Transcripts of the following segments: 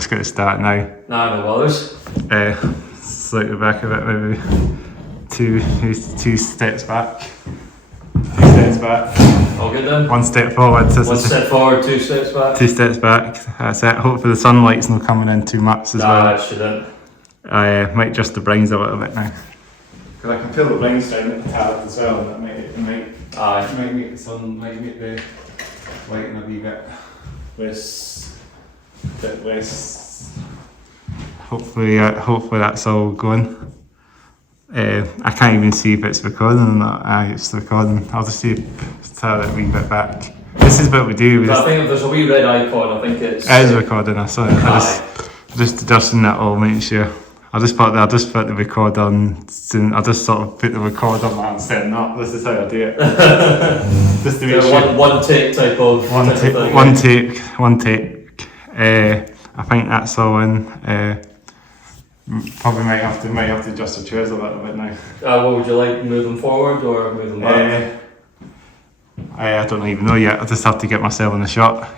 just going to start now. Nah, no bothers. Slightly back a bit, maybe two steps back. 2 steps back. All good then? 1 step forward. One step forward, 2 steps back. 2 steps back. That's it. Hopefully the sunlight's not coming in too much as well. Nah, it shouldn't. I might adjust the blinds a little bit now. Because I can feel the blinds down at the tab as well, and that might make the sun, might make the lighting a wee bit less. Hopefully that's all going. I can't even see if it's recording or not. It's recording. I'll just tell it a wee bit back. This is what we do. I think if there's a wee red icon, I think it's... It is recording. I saw it. Just adjusting that all, make sure. I'll just put the record on. I'll just sort of put the record on and setting up. This is how I do it. Just to make sure. One take type of. One take. I think that's all in. Probably might have to adjust the chairs a little bit now. What would you like? Move them forward or move them back? I don't even know yet. I just have to get myself in the shot.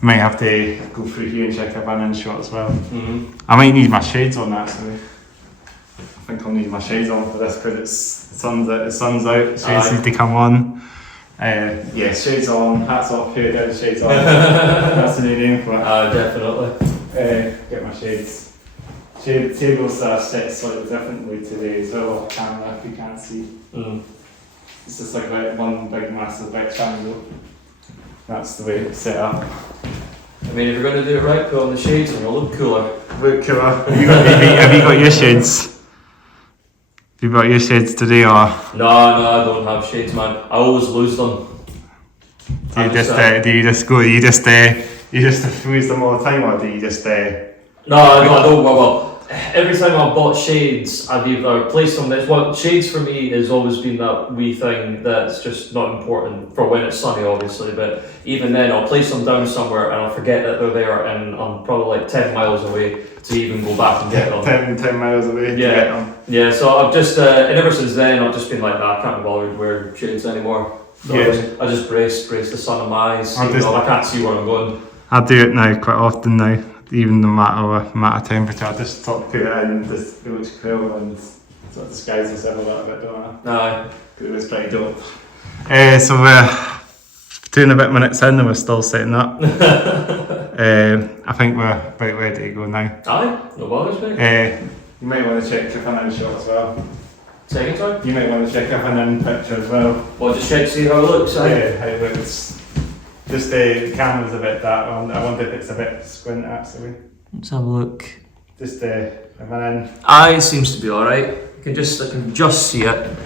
Might have to go through here and check if I'm in shot as well. Mm-hmm. I might need my shades on actually. I think I'll need my shades on for this because the sun's out. Shades need to come on. Yeah, shades on. Hats off. Here, down. Shades on. That's the new name for it. Definitely. Get my shades. Shade tables are set slightly differently today as well. Camera, if you can't see. It's just like one big massive rectangle. That's the way it's set up. I mean, if you're going to do it right, put on the shades and you'll look cooler. Look cooler. Have you got your shades? Have you got your shades today or? No, I don't have shades, man. I always lose them. Do you just lose them all the time, or do you just? No, I don't. Well, every time I've bought shades, I've either placed them. Shades for me has always been that wee thing that's just not important for when it's sunny, obviously. But even then, I'll place them down somewhere and I'll forget that they're there, and I'm probably like 10 miles away to even go back and get them. 10 miles away to get them. Yeah. So I've just, and ever since then, I've just been like, I can't be bothered wearing shades anymore. So I just brace the sun in my eyes. I can't see where I'm going. I do it now quite often now. Even no matter temperature, I just sort of put it in and just it looks cool and sort of disguise myself a little bit, don't I? Because it was pretty dope. So we're 2 and a bit minutes in and we're still setting up. I think we're about ready to go now. Aye, no bothers, mate. You might want to check if I'm in shot as well. Second time? You might want to check if I'm in picture as well. Well, just check to see how it looks, how it looks. Just the camera's a bit dark. I wonder if it's a bit squint actually. Let's have a look. Just am I in? Aye, it seems to be alright. I can just see it.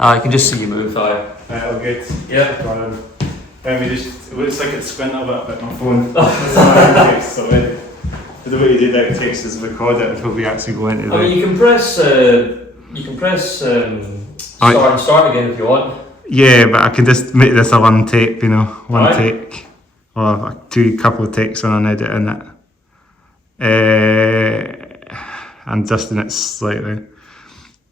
I can just see you move. Aye. Right, all good. Yeah. It looks like it's squint a little bit on my phone. That's my outtakes, so the way you do the outtakes is record it until we actually go into the... I mean, you can press start and start again if you want. Yeah, but I can just make this a one take, one take. Or a couple of takes when I'm editing it. And adjusting it slightly.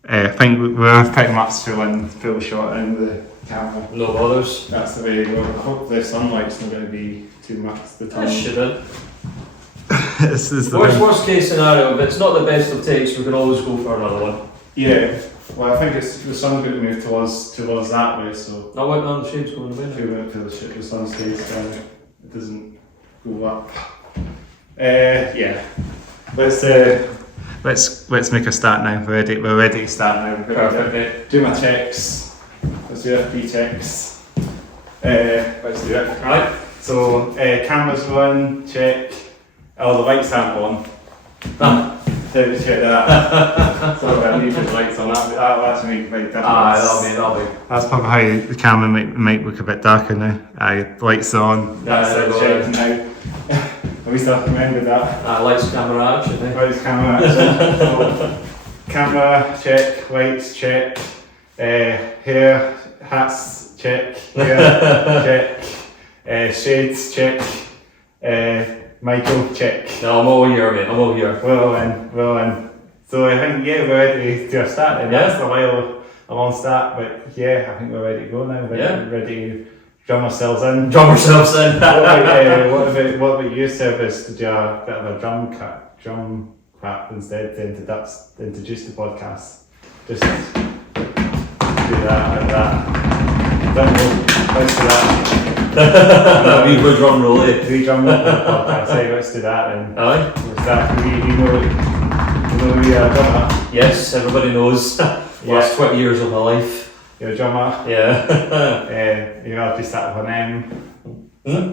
I think we're pretty much full shot in the camera. No bothers. That's the way we go. I hope the sunlight's not going to be too much. It shouldn't. This is the worst case scenario, if it's not the best of takes, we can always go for another one. Yeah. Well, I think the sun's going to move towards that way, so... I went on the shade's going away now. If we went to the sun stays down, it doesn't go up. Yeah. Let's make a start now. We're ready to start now. Perfect. Do my checks. Let's do FP checks. Let's do it. Right. So, cameras on, check. Oh, the lights aren't on. Check that. So I need the lights on that. That'll actually make a big difference. That'll be. That's probably how the camera might look a bit darker now. Lights on. That's it. Check now. At least I've remembered that. Lights, camera, action. Lights, camera, action. So, camera check. Lights check. Hair, hats check. Hair check. Shades check. Michael, check. No, I'm over here, mate. I'm over here. Well in. So I think, we're ready to start then. That's a long start, but I think we're ready to go now. Ready to drum ourselves in. Drum ourselves in. What about your service? Did you have a bit of a drum clap instead to introduce the podcast? Just do that and that. Drum roll. Let's do that. We were drum roll. We drum roll the podcast. Hey, let's do that then. Aye. What's that? We know we are a drummer. Yes, everybody knows. Last 20 years of my life. You're a drummer. Yeah. You actually start with an M.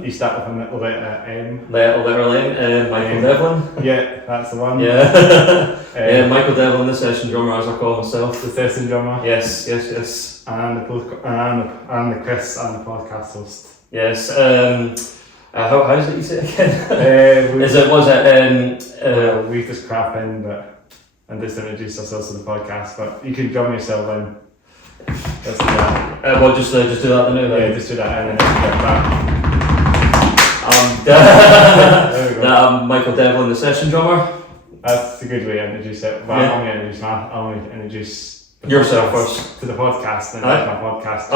You start with a little letter M. Letter M, Michael Devlin. Yeah, that's the one. Yeah. Yeah, Michael Devlin, the session drummer, as I call myself. The session drummer. Yes. And I'm the Chris, I'm the podcast host. Yes. How is it you say it again? We just crap in, and just introduce ourselves to the podcast, but you can drum yourself in. Let's do that. Just do that then. Yeah, just do that and then get back. There we go. I'm Michael Devlin, the session drummer. That's a good way to introduce it. But I'm only introduce yourself first to the podcast, and that's my podcast.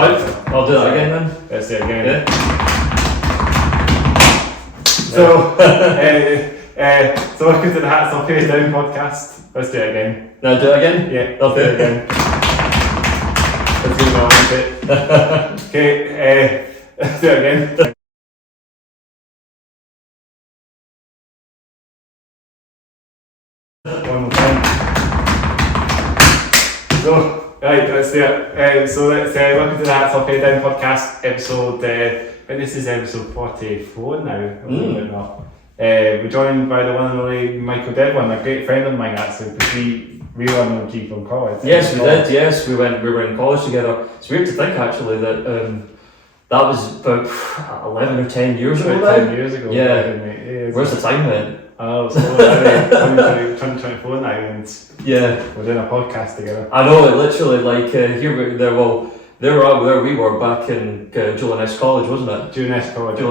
I'll do that again then. Let's do it again. Yeah. So welcome to the Hats Off Face Down podcast. Let's do it again. Now do it again? Yeah, I'll do it again. Let's do it. Okay, let's do it again. One more time. So, right, let's do it. So let's welcome to the Hats Off Face Down podcast, episode. And this is episode 44 now. Believe it or not. We're joined by the one and only Michael Devlin, a great friend of mine actually, because we were on OG from college. Yes, we did. Yes, we were in college together. It's weird to think actually that that was about 11 or 10 years ago. 10 years ago. Yeah. Where's the time then? Oh, so 2024 now, and yeah, we're doing a podcast together. I know it literally there we were back in Julian College, wasn't it? Julian College,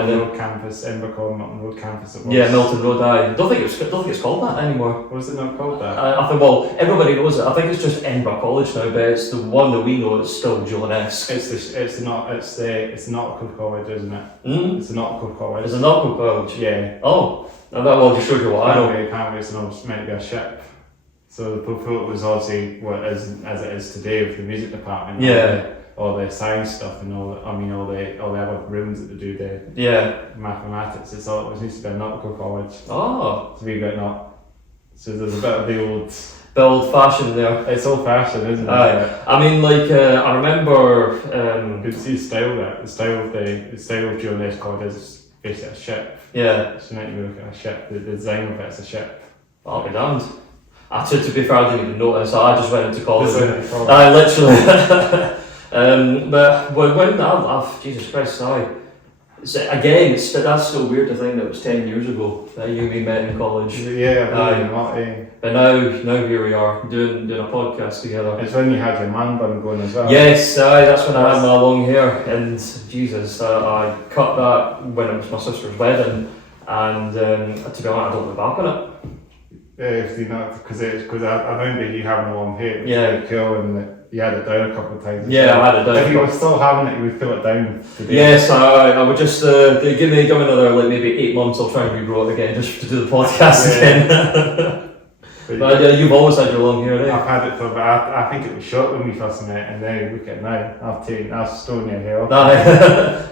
and then Road campus, Invercombe, Milton Road campus. It was. Yeah, Milton Road. I don't think it's called that anymore. Was it not called that? I think everybody knows it. I think it's just Edinburgh College now, but it's the one that we know is still Julian. It's the nautical college, isn't it? It's the nautical college. It's a nautical college. Yeah. Oh, that will just show you what I know. Apparently, it's meant to be a ship. So the profile was obviously as it is today with the music department. Yeah. All the science stuff and all the other rooms that they do the mathematics. It needs to be a nautical college. Oh. So we got not. So there's a bit of the old fashioned there. It's old fashioned, isn't it? I mean, I remember. You can see the style of Julian College is basically a ship. Yeah. So now you look at a ship. The design of it's a ship. I'll be damned. To be fair, I didn't even notice. I just went into college. I literally. But when Jesus Christ, that's so weird to think that it was 10 years ago that you and me met in college. Yeah, But now here we are doing a podcast together. It's when you had your man bun going as well. Yes, that's when I had my long hair, and Jesus, I cut that when it was my sister's wedding, and to be honest, I don't look back on it. Because I remember you having a long hair. It was really cool, and you had it down a couple of times. Yeah, I had it down. If you were still having it, you would fill it down today. Yes, I would just give me another maybe 8 months. I'll try and regrow it again just to do the podcast again. But you've always had your long hair, eh? I've had it for, I think it was short when we first met, and now look at it now. I've stolen your hair off.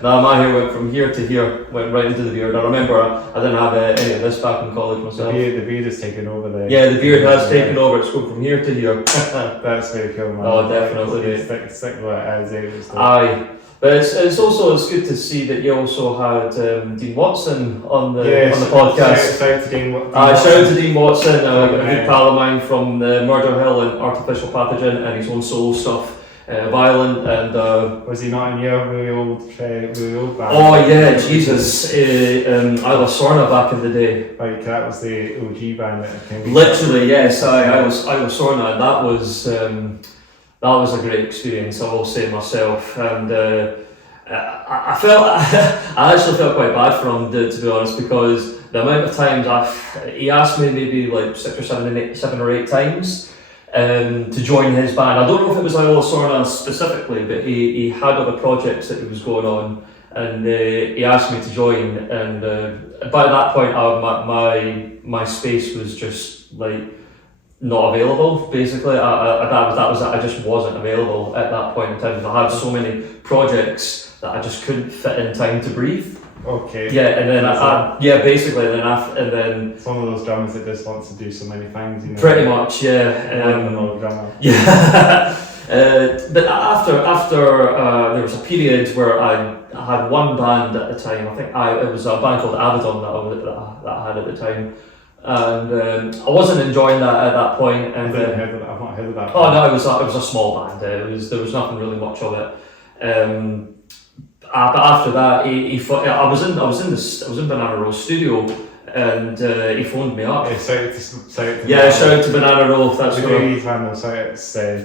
No, my hair went from here to here, went right into the beard. I remember I didn't have any of this back in college myself. The beard has taken over there. Yeah, the beard has taken over. It's gone from here to here. That's very cool, man. Oh, definitely. Stick with it as it. Aye. But it's good to see that you also had Dean Watson on the podcast. Shout out to Dean Watson. Shout out to Dean Watson, a good pal of mine from the Murder Hill and Artificial Pathogen, and his own solo stuff, Violent, and was he not in your really old band? Oh yeah, Jesus, Islasorna back in the day. Like that was the OG band that came. Literally, yes, Islasorna, and that was a great experience, I will say myself, and I actually felt quite bad for him, to be honest, because the amount of times he asked me maybe like 7 or 8 times to join his band. I don't know if it was Islasorna specifically, but he had other projects that he was going on, and he asked me to join. And by that point, my space was just like not available. Basically, I just wasn't available at that point in time. I had so many projects that I just couldn't fit in time to breathe. Okay. Yeah, and then basically, and then it's one of those drummers that just wants to do so many things. You know? Pretty much, yeah. Drummer. Yeah. But after there was a period where I had one band at the time. I think it was a band called Abaddon that I had at the time, and I wasn't enjoying that at that point. And I've not heard of that. Oh no, it was a small band. There was nothing really much of it. But after that, I was in Banana Roll studio, and he phoned me up. Shout out to Banana Roll. That's great.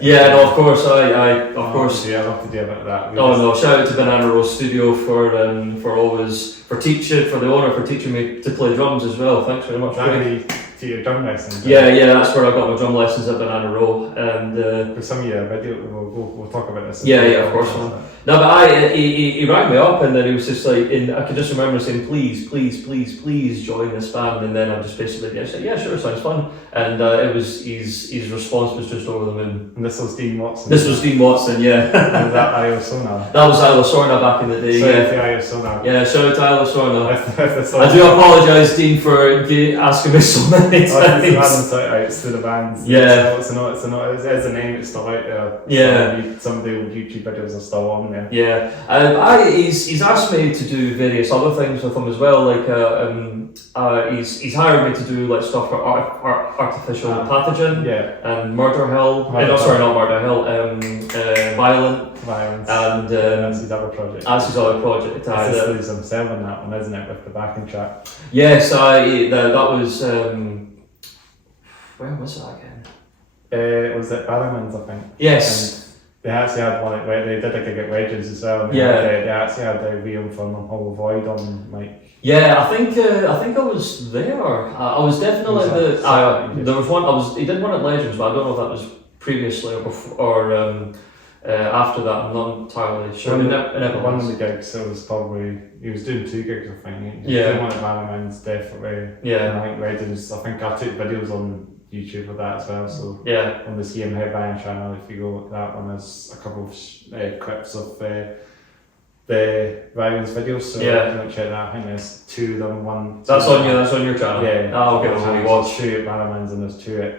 Yeah, no, of course, of course. Yeah, I'd love to do about that. Shout out to Banana Roll Studio for the owner for teaching me to play drums as well. Thanks very much. To your drum lessons. Yeah, that's where I got my drum lessons at Banana Roll, and for some of your video, we'll talk about this. Yeah, of course. No, but he rang me up, and then he was just like, I could just remember saying, please join this band, and then I just basically said, yeah, sure, sounds fun, and it was his response was just over the moon. And this was Dean Watson. This was Dean Watson, yeah. And was that Islasorna? That was Islasorna back in the day. Yeah, shout out to Islasorna. I do apologise, Dean, for asking me so many times. It's to the bands. Yeah. It's a name. It's still out there. Yeah. Some of the old YouTube videos are still on there. Yeah. He's asked me to do various other things with him as well. Like he's hired me to do like stuff for artificial pathogen. Yeah. And Murder Hill. Not Murder Hill. Violence. And that's his other project. That's his other project. It's himself on that one, isn't it, with the backing track? Yes, that was. Where was that again? Was it Ballerman's, I think? Yes. And they actually had one. They did a gig at Legends as well. They actually had the Real from Hollow Void on, like. Yeah, I think I was there. I was definitely there was one. He did one at Legends, but I don't know if that was previously or before or after that. I'm not entirely sure. One of the gigs, it was probably he was doing 2 gigs, I think. He did one at Ballerman's, definitely. Yeah. And I think Legends. I think I took videos on YouTube with that as well. So on the CM Headband channel, if you go with that one, there's a couple of clips of the Violence videos. So you can check that. I think there's 2 of them. One. That's on your channel. Yeah. I'll get it. There's 2 at Ballerman's and there's 2 at.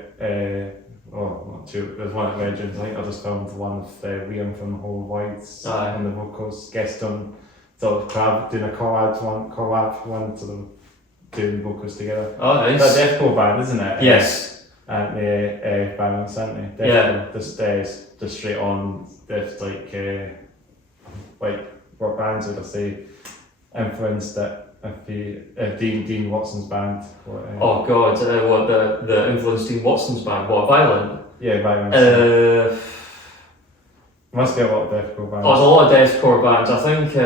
Not 2. There's one at Legends. I think I just filmed one of Liam from the Whole Voids and the vocals. Guest on sort of doing a collab one to them doing vocals together. Oh, nice. It's a deathcore band, isn't it? Yes. And the Balance, aren't they? Just straight on. Just like what bands would I say influenced it? Dean Watson's band. Oh God! What the influence Dean Watson's band? What, Violent? Yeah, Violent. Must be a lot of deathcore bands. There's a lot of deathcore bands. I think.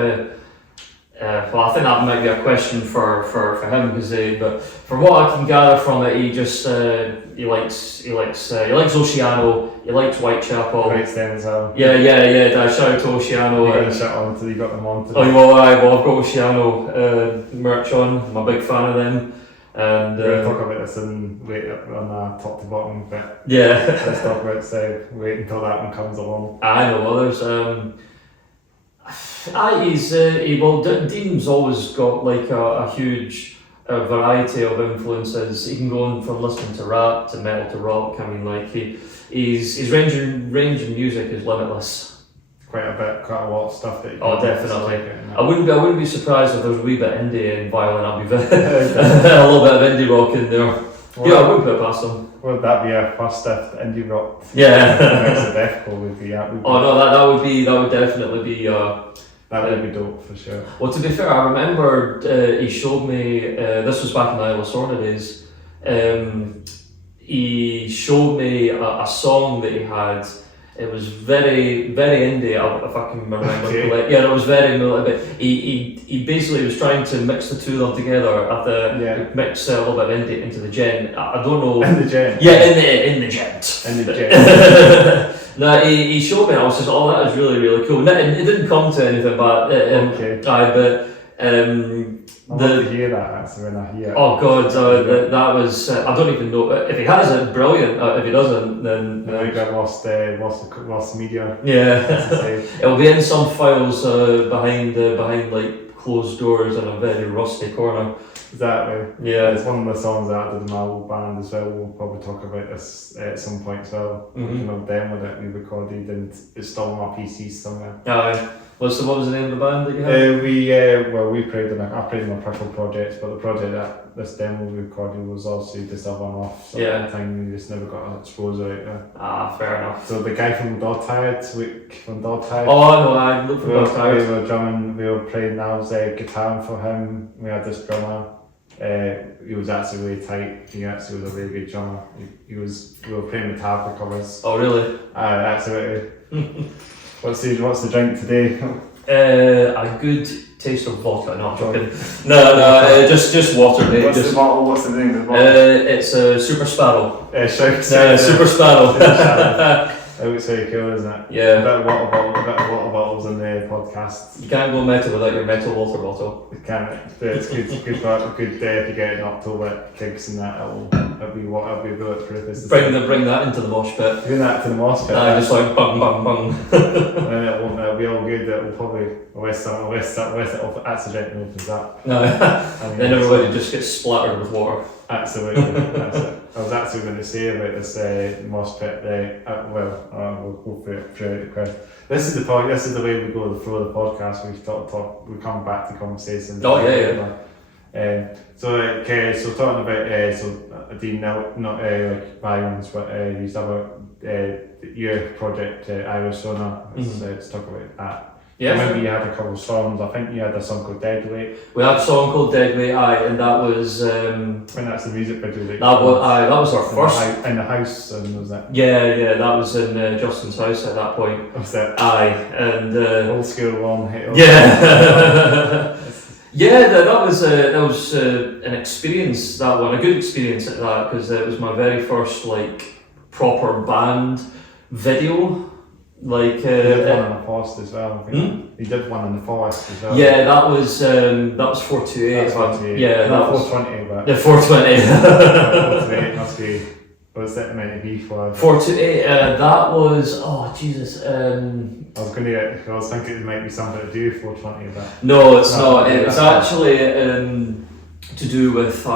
I think that might be a question for him but from what I can gather from it, he just he likes Oceano, he likes Whitechapel. Right then as well. Yeah. Shout out to Oceano. You got them on today. Well, I've got Oceano merch on. I'm a big fan of them. And we're going to talk about this on top to bottom, but let's talk about wait until that one comes along. I know others. Dean's always got like a huge variety of influences. He can go on from listening to rap to metal to rock. I mean, like his range in music is limitless. Quite a lot of stuff that. Definitely. I wouldn't be surprised if there's a wee bit indie and violin. I'd be a little bit of indie rock in there. I wouldn't put it past them. Would that be a first indie rock? Yeah. Next to deathcore would be that. That would definitely be. That would be dope for sure. Well, to be fair, I remember he showed me. This was back in the Islasorna days. He showed me a song that he had. It was very, very indie, if I can remember. Okay. Yeah, it was very, but he basically was trying to mix the two of them together at the mix a little bit of indie into the gent. I don't know. In the gent. Yeah, in the gent. In the gent. No, he showed me. I was just, oh, that is really, really cool. No, it didn't come to anything, but I love to hear that actually when I hear it. Oh god, that was I don't even know if he has it. Brilliant. If he doesn't, then I think I lost media. Yeah, it'll be in some files behind like closed doors in a very rusty corner. Exactly. Yeah, it's one of the songs that I did in my old band as well. We'll probably talk about this at some point as well. You know, demo that we recorded, and it's still on my PC somewhere. What was the name of the band that you had? We played I played in my personal projects, but the project that this demo we recorded was obviously just a one-off sort of thing. We just never got exposure out there. Fair enough. So the guy from Untitled, Oh no, I looked for Untitled. We were drumming, we were playing. I was guitar for him. We had this drummer. He was actually really tight. He actually was a really good drummer. We were playing Metalheads covers. Oh really? Absolutely. What's the drink today? A good taste of vodka. No, I'm joking. No, just water, mate. What's the bottle? What's the name of the bottle? It's a Super Sparrow. Super Sparrow. It looks very cool, isn't it? Yeah. A bit of water bottles in the podcast. You can't go metal without your metal water bottle. You can't. It's good. Good if you get an October gigs and that. It'll be bulletproof. Bring that into the mosh pit. Bring that to the mosh pit. Just like bung bung bung. And it'll be all good. It'll probably unless it accidentally opens up. No. Then everybody just gets splattered with water. Absolutely. That's it. I was actually going to say about this mosh pit. We'll go through it quick. This is the way we go through the podcast. We come back to conversations. Oh yeah. So talking about Dean, not like violence, but you have your project Islasorna. Let's talk about that. Yeah. I remember you had a couple of songs. I think you had a song called Deadweight. We had a song called Deadweight, and that was. And that's the music video. That was our first in the house, and was that? Yeah, that was in Justin's house at that point. Was that? And old school one hit. Yeah. Yeah, that was an experience. That one, a good experience at that, because it was my very first like proper band video. Like you did one in the forest as well. You did one in the forest as well. Yeah, that was 428. That's 428. Yeah, that was 420. But yeah, 420. 428 must be. What's that meant to be for? 428. That was Jesus. I was thinking it might be something to do with 420, but no, it's not. It was actually to do with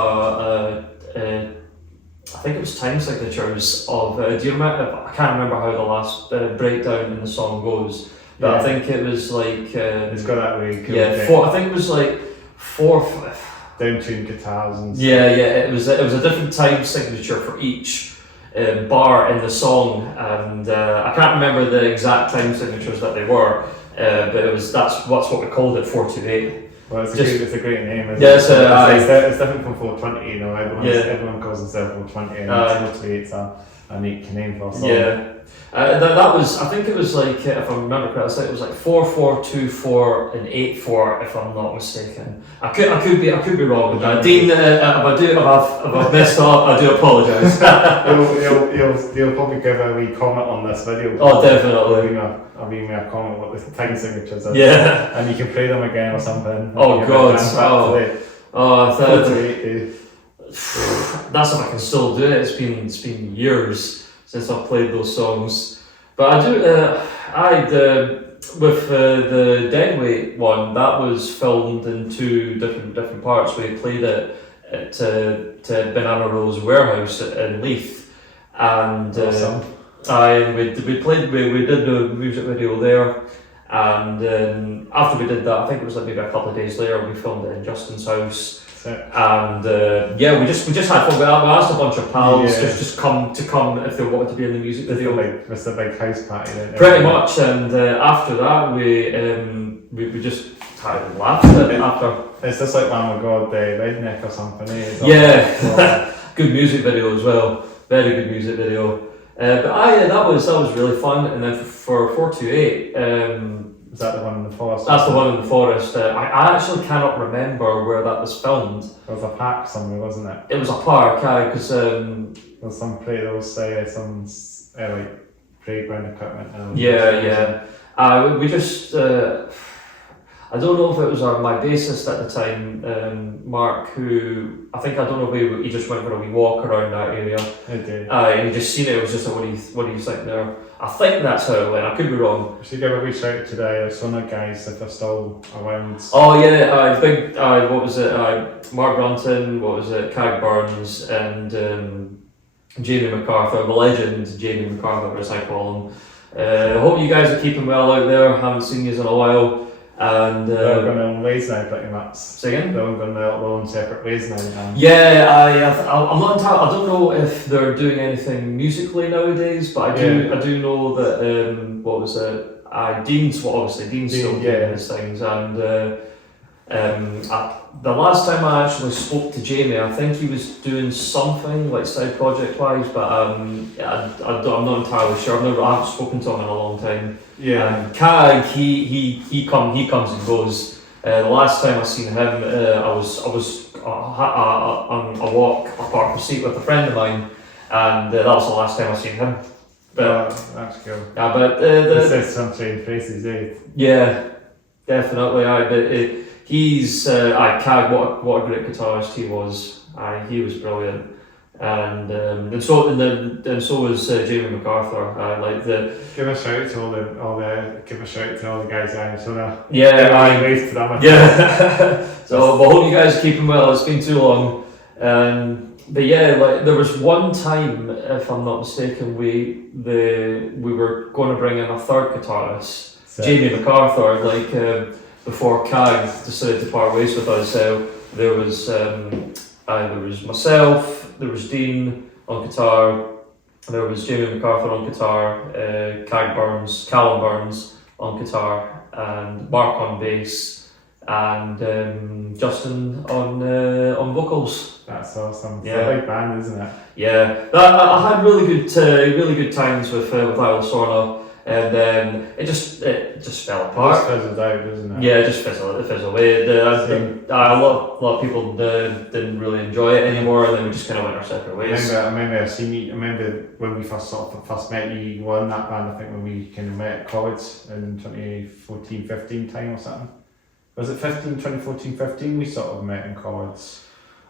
I think it was time signatures of. Do you remember? I can't remember how the last breakdown in the song goes, but I think it was like. It's got that really cool. Yeah, I think it was like 4. Down-tuned guitars and stuff. Yeah. It was a different time signature for each bar in the song, and I can't remember the exact time signatures that they were, but that's what we called it, 428. Well, it's a great name, isn't it? It's different from 420, you know, everyone calls themselves 420, and 428's a neat name for a song. Yeah. That was, I think it was like, if I remember correctly, it was like 4424 and 84, if I'm not mistaken. I could be wrong with that. Dean, if I've messed up, I do apologise. You'll probably give a wee comment on this video. Oh, definitely. I'll leave me a comment what the time signatures are. Yeah. And you can play them again or something. Oh god. I thought that's if I can still do it. It's been years since I've played those songs, but I do. With the Deadweight one, that was filmed in 2 different parts. We played it at Banana Rose Warehouse in Leith, and we did the music video there, and after we did that, I think it was like maybe a couple of days later, we filmed it in Justin's house. And we just had fun. We asked a bunch of pals just come if they wanted to be in the music video. Like it's a big house party. Pretty much, and after that we just kind of laughed at it after. It's just like Lamb of God, Redneck or something. Yeah, good music video as well. Very good music video. But that was really fun. And then for 428, is that the one in the forest? That's the one in the forest. I actually cannot remember where that was filmed. It was a park somewhere, wasn't it? It was a park, because there was some like playground equipment. We just. I don't know if it was my bassist at the time, Mark, who I don't know if he just went for a wee walk around that area. He did. And he just seen it. It was just what do you think there? I think that's how it went. I could be wrong. We should give a wee shout to the Islasorna guys if they're still around. Oh yeah, what was it? Mark Brunton, what was it? Cag Burns and Jamie MacArthur, the legend Jamie MacArthur, as I call him. I hope you guys are keeping well out there. Haven't seen you in a while. And they're going their own ways now, pretty much. Say again? They're all going their own separate ways now. Yeah, I'm not entirely. I don't know if they're doing anything musically nowadays, but I do know that what was it? Dean's still doing his things, and the last time I actually spoke to Jamie, I think he was doing something like side project wise, but I'm not entirely sure. I haven't spoken to him in a long time. Yeah. Cag, he comes and goes. The last time I seen him, I was on a walk up Parkwaydriveofficial with a friend of mine, and that was the last time I seen him. But that's cool. Yeah, but this is some strange faces, eh? Yeah, definitely. But he's Cag. What a great guitarist he was. He was brilliant. And so was Jamie MacArthur. Give a shout to all the guys in Arizona. Yeah, race to them. Yeah. So, but I hope you guys are keeping well. It's been too long. But yeah, there was one time, if I'm not mistaken, we were going to bring in a third guitarist, Jamie MacArthur. Before Cag decided to part ways with us, there was myself. There was Dean on guitar, there was Jamie MacArthur on guitar, Callum Burns on guitar, and Mark on bass, and Justin on vocals. That's awesome. Yeah. It's a big band, isn't it? Yeah, I had really good times with Islasorna. And then it just fell apart. It just fizzled out, doesn't it? Yeah, it just fizzled away. A lot of people didn't really enjoy it anymore, and then we just kind of went our separate ways. I remember when we first met you. You were in that band. I think when we kind of met at college in 2014-15 time or something. Was it 2014-15? We sort of met in college.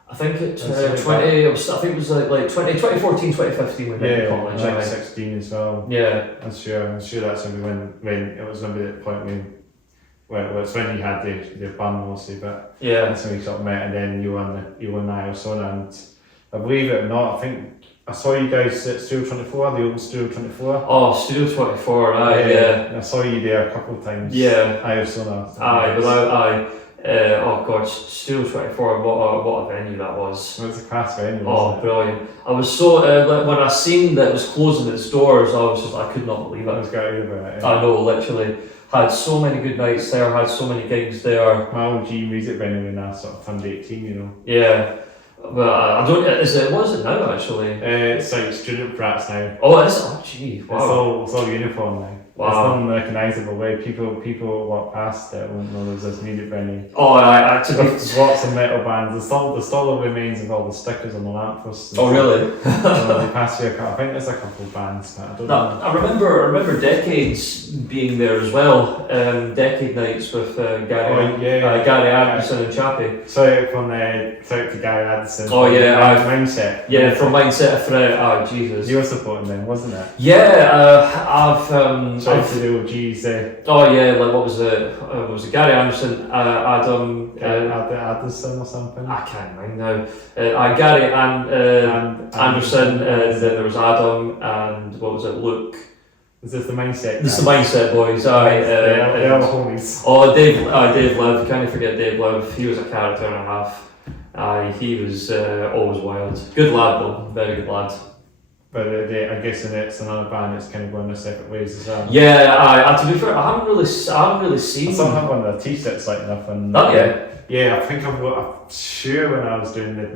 I think it 2014, 2015 we met in college. Yeah, 16 as well. Yeah, I'm sure that's when it was going to be the point it's when you had the band mostly, but yeah, that's when we sort of met, and then you were in Islasorna, and I believe it or not, I think I saw you guys at Studio 24, the old Studio 24. Oh, Studio 24, yeah. I saw you there a couple of times. Yeah. Islasorna. Oh god, Studio 24, what a venue that was. It was a class venue, Oh, wasn't it? brilliant. I was so, when I seen that it was closing its doors, I could not believe I it. was gutted about it. I know, literally. Had so many good nights there, had so many gigs there. My old G music venue in that sort of Fund 18, you know. Yeah. But I don't, what is it now actually? It's like student brats now. Oh, it is? Oh, gee, wow. It's all uniform now. Wow. It's not unrecognisable way. People walk past it won't know there's this music venue. Oh, actually. There's lots of metal bands. There's still the remains of all the stickers on the lampposts. Oh, really? They pass you I think there's a couple of bands, but I don't know. I remember Decades being there as well. Decade nights with Gary Anderson and Chappie. Sorry to Gary Anderson. Oh yeah, Mindset. Yeah, from Mindset of Threat. Oh Jesus. You were supporting them, wasn't it? Yeah, I've Sorry to the OGs there. Oh yeah, what was it? Was it Gary Anderson, Adam, Addison or something? I can't mind now. Gary and Anderson, and then there was Adam, and what was it? Luke. Is this the Mindset? This is the Mindset boys. They are the homies. Oh, Dave Liv. Can't forget Dave Liv. He was a character and a half. He was always wild. Good lad though, very good lad. But I'm guessing it's another band that's kind of going their separate ways as well. Yeah, to be fair, I haven't really seen. I still have one of their t-shirts like enough. And yeah, I think I'm sure when I was doing the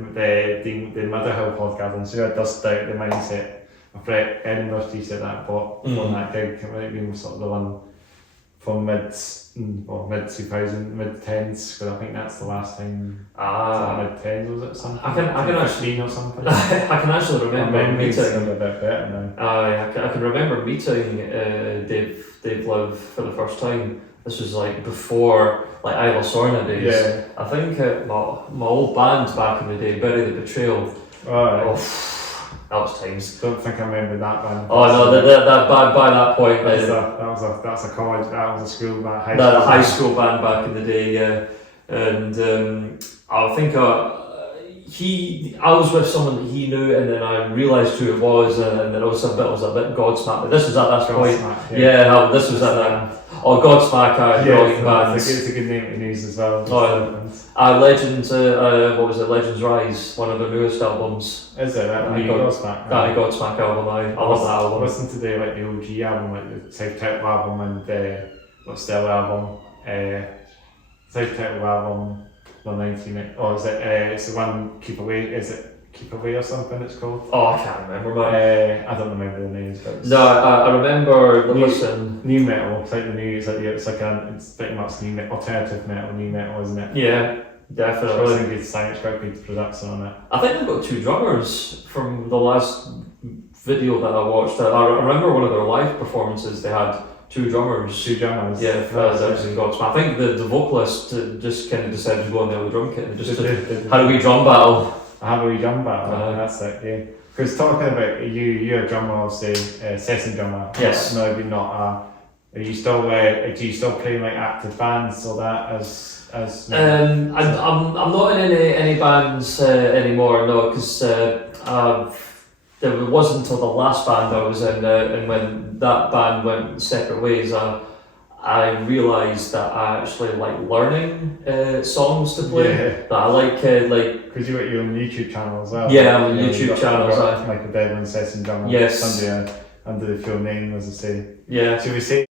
Motherhill podcast, I'm sure I dusted out the Mindset my friend Edinburgh t-shirt that I bought on that gig. It might have been sort of the one from mid 2000, mid tens, because I think that's the last time. Mid tens was it something? I can actually or something. I can actually remember meeting. A bit better now. I can remember meeting Devlin for the first time. This was like before like Islasorna days. Yeah. I think my old band back in the day, Bury the Betrayal. That was times. Don't think I remember that band. Oh no, that band by that point. That's a college. That was a school band. High school band back in the day, yeah. And I think I was with someone that he knew, and then I realised who it was, and then it was a bit Godsmack. This was at that point. This was at that. Godsmack, brilliant bands. It's a good name to use as well. Legends. What was it? Legends Rise, one of the newest albums. Is it that Godsmack? That Godsmack album. I love that album. I listened to the OG album, like the self-titled album, and what's the other album? Self-titled album. The 19. Oh, is it? It's the one. Keep Away. Is it Keep Away or something? It's called. Oh, I can't remember. But I don't remember the names. But no, I remember the listen. New metal. It's like the new. It's pretty much new metal, alternative metal, new metal, isn't it? Yeah, definitely. I think it's quite good production on it. I think they've got 2 drummers from the last video that I watched. I remember one of their live performances. They had 2 drummers. Yeah, that was in Godsmack. I think the vocalist just kind of decided to go on the other drum kit and just had a wee drum battle. That's it, yeah. Because talking about you're a drummer, obviously, session drummer. Yes. No, you're not. Are you still? Do you still play like active bands or that as? I'm not in any bands anymore. No, because it wasn't until the last band I was in, and when that band went separate ways, I realised that I actually like learning songs to play. Yeah. That I like. Because you're on YouTube channel as well. Yeah, I'm on YouTube channel. Like a Devlin session drummer. Yes. Under the full name, as I say. Yeah. So we say.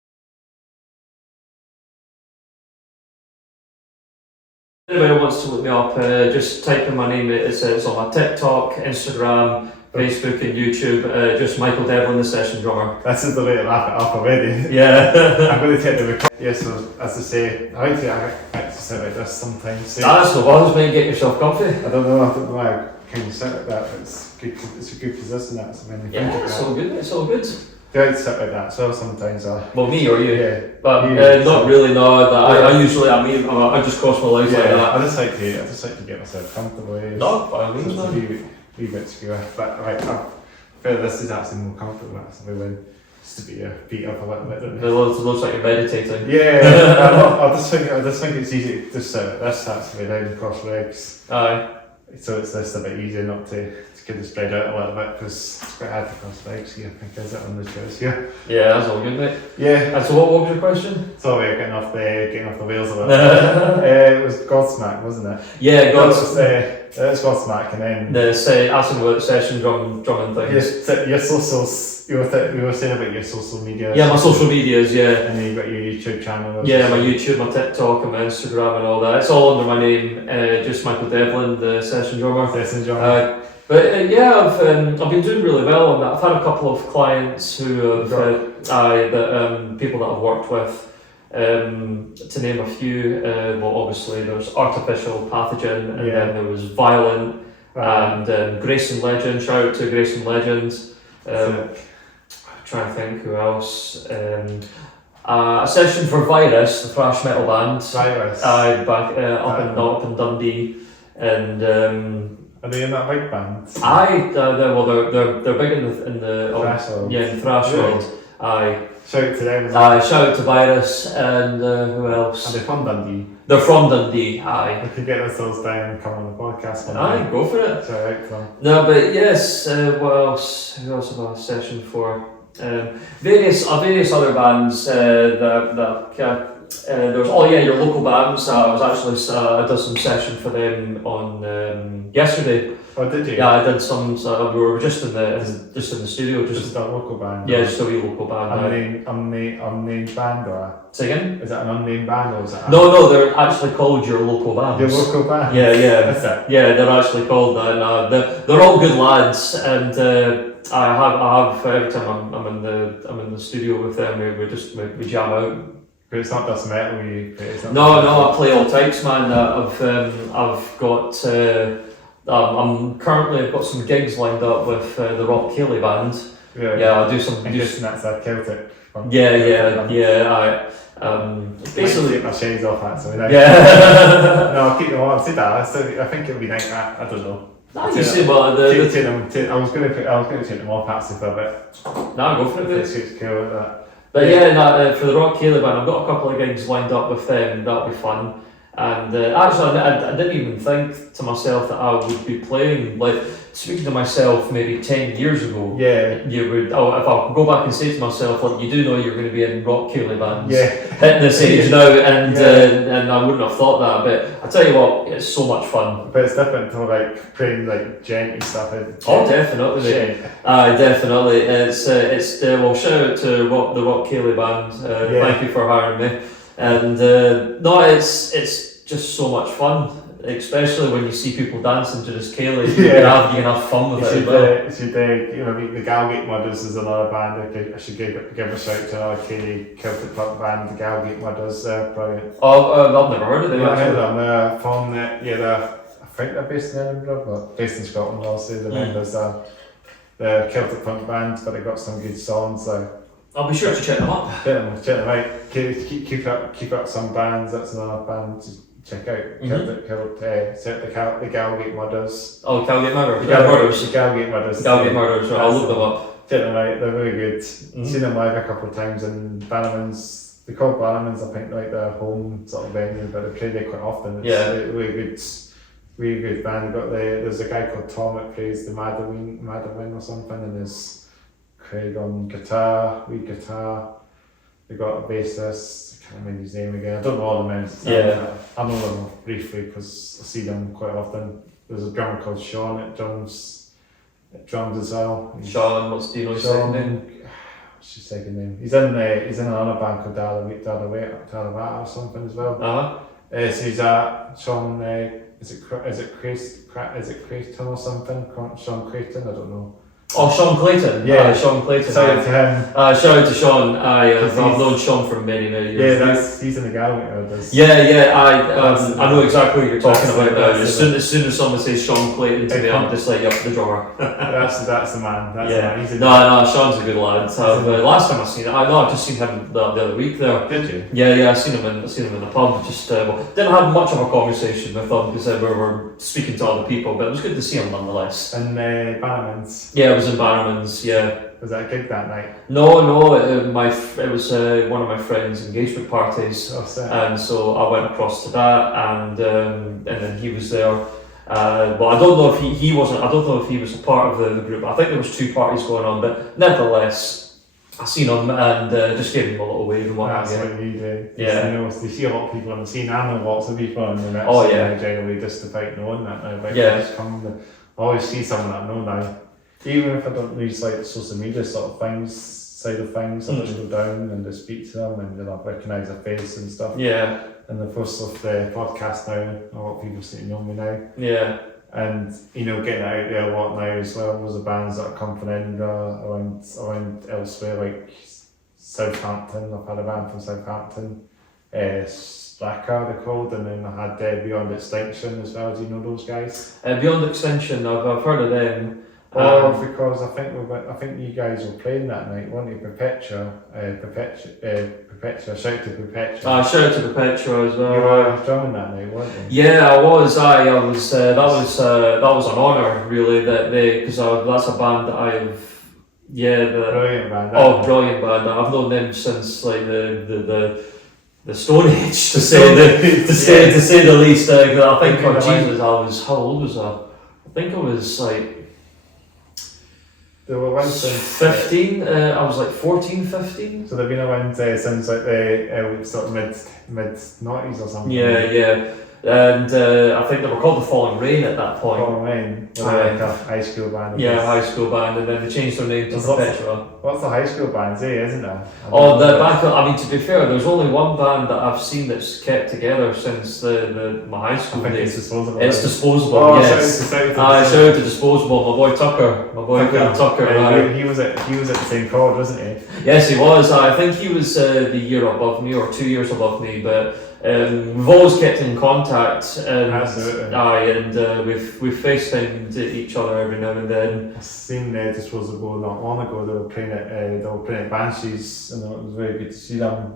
If anybody wants to look me up, just type in my name. It's on my TikTok, Instagram, Facebook and YouTube, just Michael Devlin, the session drummer. This is the way to wrap it up already. Yeah. I'm going to take the record. Yeah, so as I say, I like to sit like this sometimes. So that's no bothers me, get yourself comfy. I don't know why I kind of sit like that, but it's a good position. That's when you think it's all good, it's all good. Do I like to sit like that? So sometimes Well, me or you? Yeah. But not really, no. I usually, I just cross my legs like that. I just like to get myself comfortable. No, by all means, man. Wee bit skewer, but right, I feel this is actually more comfortable. Actually, just to be your feet up a little bit. It looks like you're meditating. Yeah, I just think it's easy to just sit like this actually down cross legs. Aye. So it's just a bit easier not to kind of spread out a little bit because it's quite hard to cross legs here. I think is it on the chairs here. Yeah, that's all good, mate. Yeah. And so what was your question? Sorry, getting off the wheels a little bit. It was Godsmack, wasn't it? Yeah, Godsmack. It's Godsmack, and then asking about session drumming things. Your socials. We were saying about your social media. Yeah, my social medias. Yeah. And then you've got your YouTube channel. Yeah, my YouTube, my TikTok, and my Instagram, and all that. It's all under my name. Just Michael Devlin, the session drummer. But I've been doing really well on that. I've had a couple of clients who have people that I've worked with. To name a few, obviously there's Artificial Pathogen, and then there was Violent, and Grayson Legend. Shout out to Grayson Legend. I'm trying to think who else. A session for Virus, the thrash metal band. Virus. Up in Dundee, and are they in that big band? They're big in the thrash world. Yeah, in thrash world. Aye. Shout out to them. Shout out to Virus, and who else? Are they from Dundee? They're from Dundee, aye. We could get ourselves down and come on the podcast one day. Aye, go for it. Shout out to them. No, but yes, what else? Who else have I a session for? Various other bands there's your local bands. I was actually I did some session for them on yesterday. Oh, did you? Yeah, I did some. So we were just in the studio. Just a local band. Yeah, just a wee local band. Unnamed band or? Say again? Is it an unnamed band or is it? No, they're actually called your local bands. Your local band. Yeah. That's it. Yeah, they're actually called that. They're all good lads, and I have every time I'm in the studio with them, we jam out. But it's not just metal you play. No, I play Outtakes, man. I've got I've got some gigs lined up with the Rock Cayley band. Yeah, I do some. That's a Celtic. Yeah. Basically, take my shades off actually. Yeah. No, I'll keep them on. I said that. I think it'll be like that. I don't know. You see, well, I was going to take them off actually for a bit. No, go for it. It's cool like that. But for the Rock Cayley band, I've got a couple of gigs lined up with them. That'll be fun. And actually, I didn't even think to myself that I would be playing. Like, speaking to myself maybe 10 years ago, you would. Oh, if I go back and say to myself, like, you do know you're going to be in Rock Cayley bands, hitting this age now, and I wouldn't have thought that. But I tell you what, it's so much fun. But it's different to like playing like genty stuff. Oh, definitely. Definitely. It's well, shout out to the Rock Cayley band. Thank you for hiring me. And no, it's just so much fun, especially when you see people dancing to this Cayley. You can have fun with it as well. The Galgate Mudders is another band. I should give a shout to another Cayley Celtic punk band, the Galgate Mudders. Brilliant. Oh, I've never heard of them. I've heard of them. They're from I think they're based in Edinburgh, but based in Scotland also. The members are the Celtic punk band, but they got some good songs. So I'll be sure to check them up. Check them out. Keep up some bands. That's another band to check out. The Galgate Mudders. Oh, Galgate Mudders. The Galgate Mudders. Galgate Mudders. I'll look them up. Check them out. They're really good. Seen them live a couple of times in Bannerman's. They call Bannerman's, I think, like their home sort of venue, but they play there quite often. It's a really good band. There's a guy called Tom that plays the Madwin or something, and there's Craig on guitar, lead guitar. They got a bassist. I can't remember his name again. I don't know all the names. I know them briefly because I see them quite often. There's a drummer called Sean at drums as well. Sean, do you know his second name? What's his second name? He's in another band called Daraway or something as well. So he's at Sean. Is it Creighton or something? Sean Creighton. I don't know. Oh, Sean Clayton. Sean Clayton. Shout out to him. Shout out to Sean. I've known Sean for many years. Yeah, he's in the Galway. I know exactly what you're talking about now. As soon as someone says Sean Clayton to me, I'm just like, yep, the drummer. that's the man. That's the man. No, Sean's a good lad. Last time I seen it, I've just seen him the other week there. Did you? Yeah, I seen him in the pub. Just didn't have much of a conversation with him because we were speaking to other people, but it was good to see him nonetheless. And Bannerman's. Yeah, it was in Bannerman's. Yeah. Was that a gig that night? No. It was one of my friend's engagement parties, and so I went across to that, and then he was there. But I don't know if he wasn't. I don't know if he was a part of the group. I think there was two parties going on, but nevertheless, I seen him and just gave him a little wave and what have you. That's what you do. Yeah. You see a lot of people on the scene. I know lots of people on the next scene generally just about knowing that now. I always see someone that I know now. Even if I don't use like social media sort of side of things, I just go down and just speak to them and they'll recognise their face and stuff. Yeah. And the first of the podcast now, a lot of people seem to know me now. Yeah. And getting out there a lot now as well. There's the bands that come from Edinburgh, around elsewhere like Southampton. I've had a band from Southampton, Slacker they're called, and then I had Beyond Extinction as well. Do you know those guys? Beyond Extinction, I've heard of them. Because I think you guys were playing that night, weren't you? Perpetua. Shout out to Perpetua. Shout out to Perpetua as well. You were drumming that night, weren't you? Yeah, I was. I was. That was an honour, really. Because that's a band that I've. Brilliant band. Brilliant band. I've known them since like the Stone Age, to say the least. I think, Jesus, I was. How old was I? I think I was like. They were around since 15. I was like 14, 15. So they've been around since like the sort of mid noughties or something. Yeah. And I think they were called the Falling Rain at that point. Falling Rain, like a high school band. Yeah, high school band, and then they changed their name to Perpetua. What's the high school band say, isn't there? I mean, to be fair, there's only one band that I've seen that's kept together since my high school days. It's Disposable. It's Disposable, yes. Shout out to Disposable, my boy Tucker. Tucker. He was at the same college, wasn't he? Yes, he was. I think he was the year above me, or 2 years above me, but we've always kept in contact. Absolutely. And we've FaceTimed each other every now and then. I seen Disposable not long ago. They were playing at Banshees, and it was very good to see them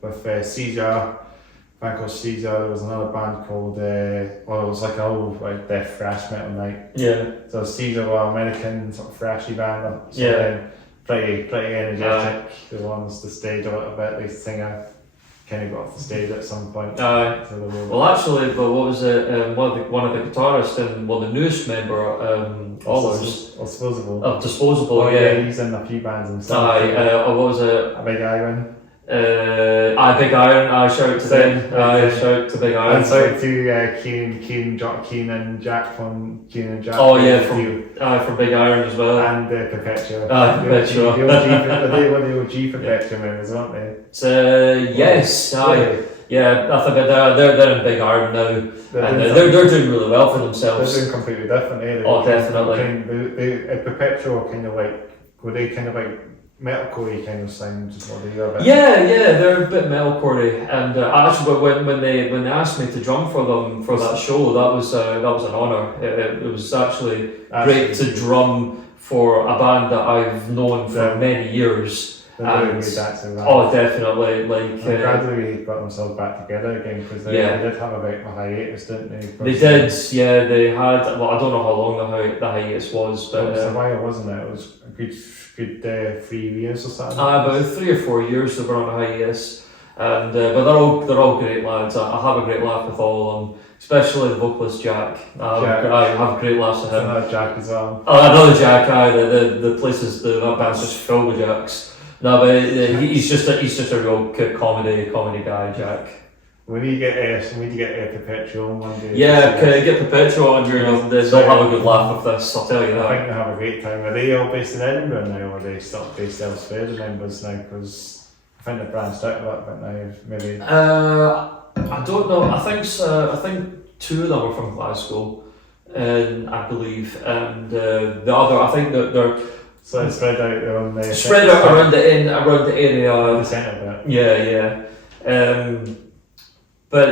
with Caesar. A band called Caesar. There was another band called it was like an old death thrash metal night. Yeah. So Caesar were American sort of thrashy band. So yeah. Pretty energetic. They were on the stage a little bit. The singer kind of got off the stage at some point. Well, actually, but what was it? One of the guitarists and the newest member, Disposable. Of Disposable. Oh, yeah, he's in a few bands himself. What was it? A Big Iron. Big Iron. I shout to them. Shout to Big Iron. And shout to Keen and Jack from Keen and Jack. Oh yeah, from Big Iron as well. And Perpetua. Perpetua. The OG Perpetua members, aren't they? Yes. Yeah, I think they're in Big Iron now, and they're doing really well for themselves. They're doing completely different. Definitely. Perpetua were kind of were they kind of metalcore kind of sound? Yeah, they're a bit metalcore, and actually when they asked me to drum for them for that show, that was an honour. It was actually great to drum for a band that I've known for many years. Definitely. I'm glad they got themselves back together again, because they did have a bit of a hiatus, didn't they? They did, yeah. They had. Well, I don't know how long the hiatus was, but it was a while, wasn't it? It was a good 3 years or something. About 3 or 4 years they were on a hiatus, and but they're all great lads. I have a great laugh with all of them, especially the vocalist Jack. I have great laughs with him. Another Jack as well. Another Jack. The places that band's just filled with Jacks. No, but he's just a real comedy guy, Jack. We need to get Perpetua on one day. Yeah, get Perpetua on here. They'll have a good laugh with this. I'll tell you that. I think they'll have a great time. Are they all based in Edinburgh now, or are they still based elsewhere? The members now, because I think they've branched out a little bit now. Maybe. I don't know. I think so. I think 2 of them are from Glasgow, and I believe, and the other. I think that they're. So it's spread out around the area. The centre bit. Yeah. But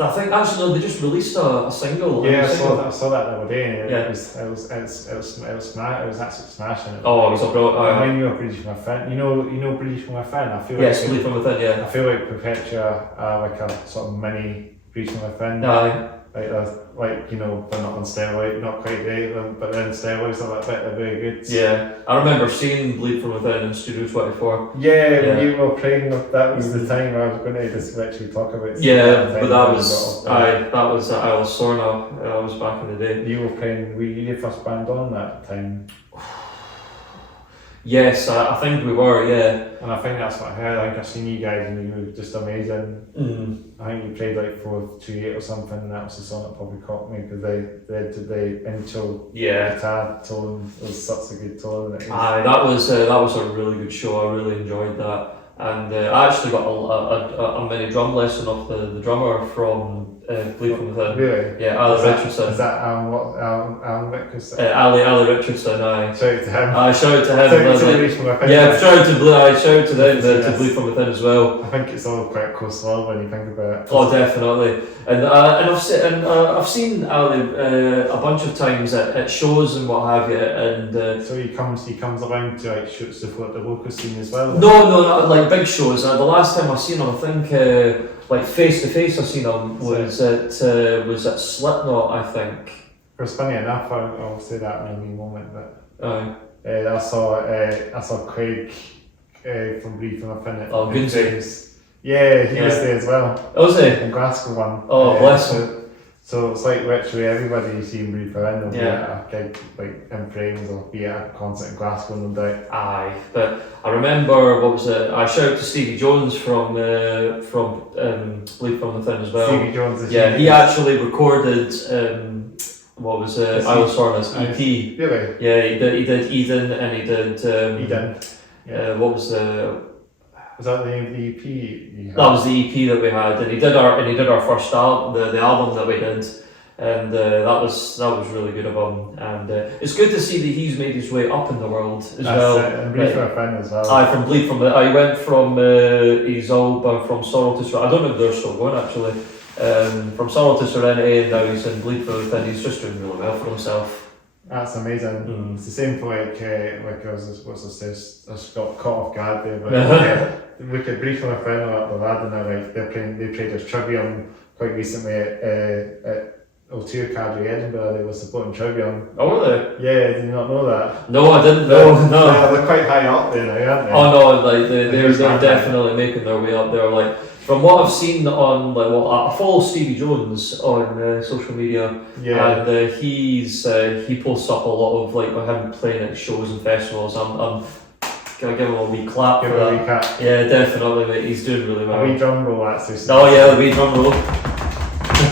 I think actually they just released a single. Yeah, I saw that the other day. And it was absolutely smashing. Oh, it was a brilliant. I mean, you're Bleed From Within. You know Bleed From Within. I feel yes, Bleed From Within. Yeah. I feel like Perpetua are like a sort of mini Bleed From Within. They're not on steroids, not quite great, but then steroids are they're very good. Yeah, I remember seeing Bleed From Within in Studio 24. Yeah, when you were playing, that was the time I was going to just actually talk about. Yeah, but that was Islasorna. I was back in the day. You were playing. Were you your first band on that time? Yes, I think we were, yeah. And I think that's what I heard. I think I've seen you guys and you were just amazing. I think you played 428 or something, and that was the song that probably caught me, because they did the intro guitar tone. It was such a good tone. That was a really good show. I really enjoyed that. And I actually got a mini drum lesson off the drummer from Bleed From Within. Really? Yeah, Ali Richardson. Is that Alan Richardson? Ali Richardson, aye. Shout out to him. I shout to him. Shout to them to Bleed From Within as well. I think it's all quite close when you think about it. Oh, definitely. And I've seen Ali a bunch of times at shows and what have you. And so he comes around to support the local scene as well. No, not like big shows. The last time I seen him, I think face to face, I seen him was at Slipknot, I think. Because funny enough, I'll say that in a wee moment, but I saw Craig from Bleed From Within. Oh, Gunsy. Yeah, he was there as well. Oh, was he? In Glasgow one. Oh, bless him. So it's like literally everybody you see in Bleed for Within will be at a gig like in Frames or be at a concert in Glasgow no doubt. Aye, but I remember, what was it? I shout out to Stevie Jones from Bleed From Within as well. Stevie Jones is he actually recorded what was it? Islasorna's EP. Really? Yeah, he did Eden and he did Eden. Yeah. What was the? Was that the name of the EP you had? That was the EP that we had, and he did our first album, the album that we did, and that was really good of him. And it's good to see that he's made his way up in the world as well. And Bleed for Within as well. Aye, from Bleed from I went from his album From Sorrow to Serenity. I don't know if they're still going actually. From Sorrow to Serenity, and now he's in Bleed for Within. He's just doing really well for himself. That's amazing. It's the same for like I just got caught off guard there, but we could brief on a friend about the lad and they played as Trivium quite recently at O2 Cadre Edinburgh. They were supporting Trivium. Oh, were they? Yeah, did you not know that? No, I didn't know. No, they're quite high up there now, aren't they? Oh no, like they're definitely making their way up there. Like from what I've seen on I follow Stevie Jones on social media, and he posts up a lot of like him playing at shows and festivals. I'm gonna give him a wee clap for that. Yeah, definitely, mate. He's doing really well. A wee drum roll, actually. Oh yeah, the wee drum roll.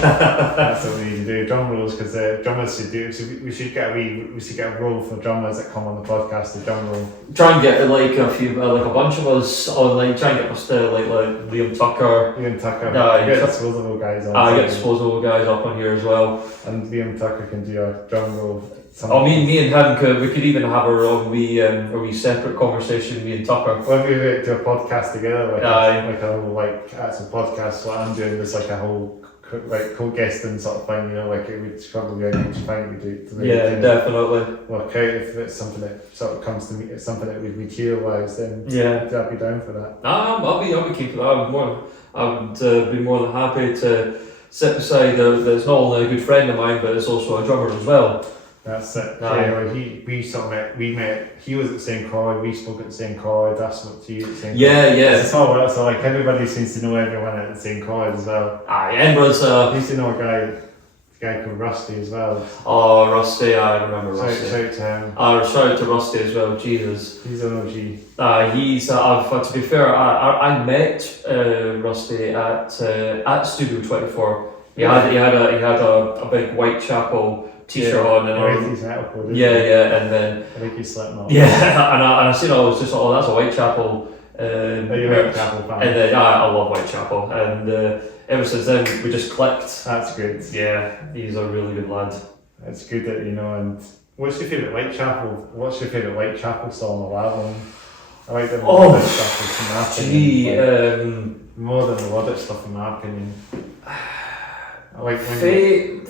That's what we need to do, drum rolls, because drummers should do. So we should get a roll for drummers that come on the podcast to drum roll. Try and get like a bunch of us on, like try and get us to like Liam Tucker. Get disposable guys on. Get disposable guys up on here as well. And Liam Tucker can do a drum roll. Me and him we could even have our own wee separate conversation, me and Tucker. When we do a podcast together, like a whole actual podcast, what I'm doing is like a whole co-guesting sort of thing, like it would probably be a huge thing we do. Definitely. Work out if it's something that sort of comes to me, it's something that would materialise, then I'd be down for that. I'll be keen for that. I would be more than happy to sit beside that's not only a good friend of mine, but it's also a drummer as well. That's it. We met. He was at the same college. We spoke at the same college. I spoke to you at the same. It's all well. So like everybody seems to know everyone at the same college as well. Edinburgh's. I used to know a guy called Rusty as well. Oh, Rusty! I remember Rusty. Shout to him. Shout out to Rusty as well. Jesus. He's an OG. He's. To be fair, I met Rusty at Studio 24. He had a big Whitechapel T-shirt on and and then I think he's slept on. and I seen I was just like, oh, that's a Whitechapel. Are you a Whitechapel fan? And then I love Whitechapel, and ever since then we just clicked. That's good. Yeah, he's a really good lad. It's good that you know. And what's your favourite Whitechapel song or album? I like the melodic stuff in my opinion. More than the melodic stuff in my opinion.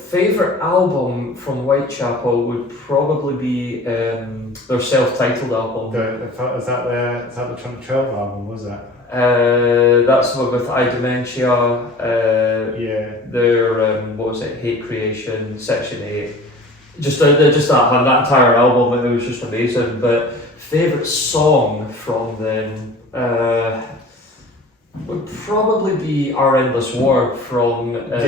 Favourite album from Whitechapel would probably be their self-titled album. Is that the 2012 album? Was it? That's the one with I Dementia. Their what was it? Hate Creation, Section 8. Just that entire album. It was just amazing. But favourite song from them. Would probably be Our Endless War from that's a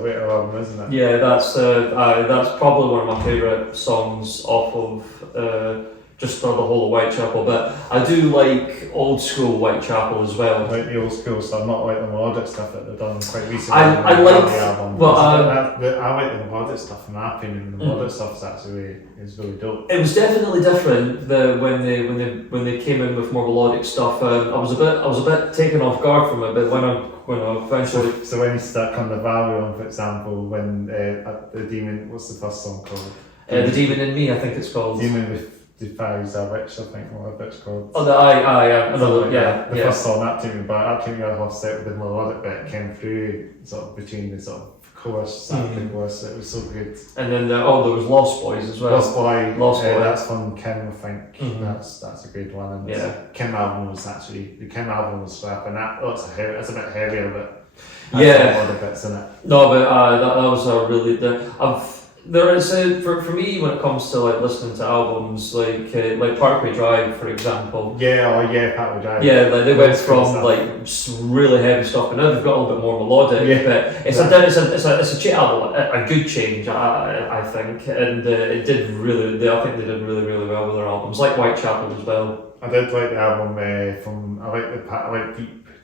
later album, isn't it? Yeah, that's probably one of my favourite songs off of just the whole of Whitechapel. But I do like old school Whitechapel as well. I like the old school stuff, not like the melodic stuff that they've done quite recently. I like the album. I like the melodic stuff in my opinion. The melodic stuff is really dope. It was definitely different when they came in with more melodic stuff. I was a bit taken off guard from it, but when I eventually. So when you start on the Value, for example, when the Demon, what's the first song called? The Demon in Me, I think it's called. Demon with the Fires Are Rich, I think, whatever it's called. Oh, the first song that took me back. That took me off set with the melodic bit came through sort of between the sort of chorus and the chorus. It was so good. And then there was Lost Boys as well. Lost Boy. That's from Kim, I think. That's a good one. And Kim album was slap, and that's a bit heavier, but a lot of bits in it. No, but that was a really there is for me when it comes to like listening to albums like Parkway Drive, for example. Parkway Drive. Yeah, like they went from like really heavy stuff, but now they've got a little bit more melodic. Yeah. But it's a album, a good change, I think, and it did really. I think they did really well with their albums, like Whitechapel as well. I did like the album I like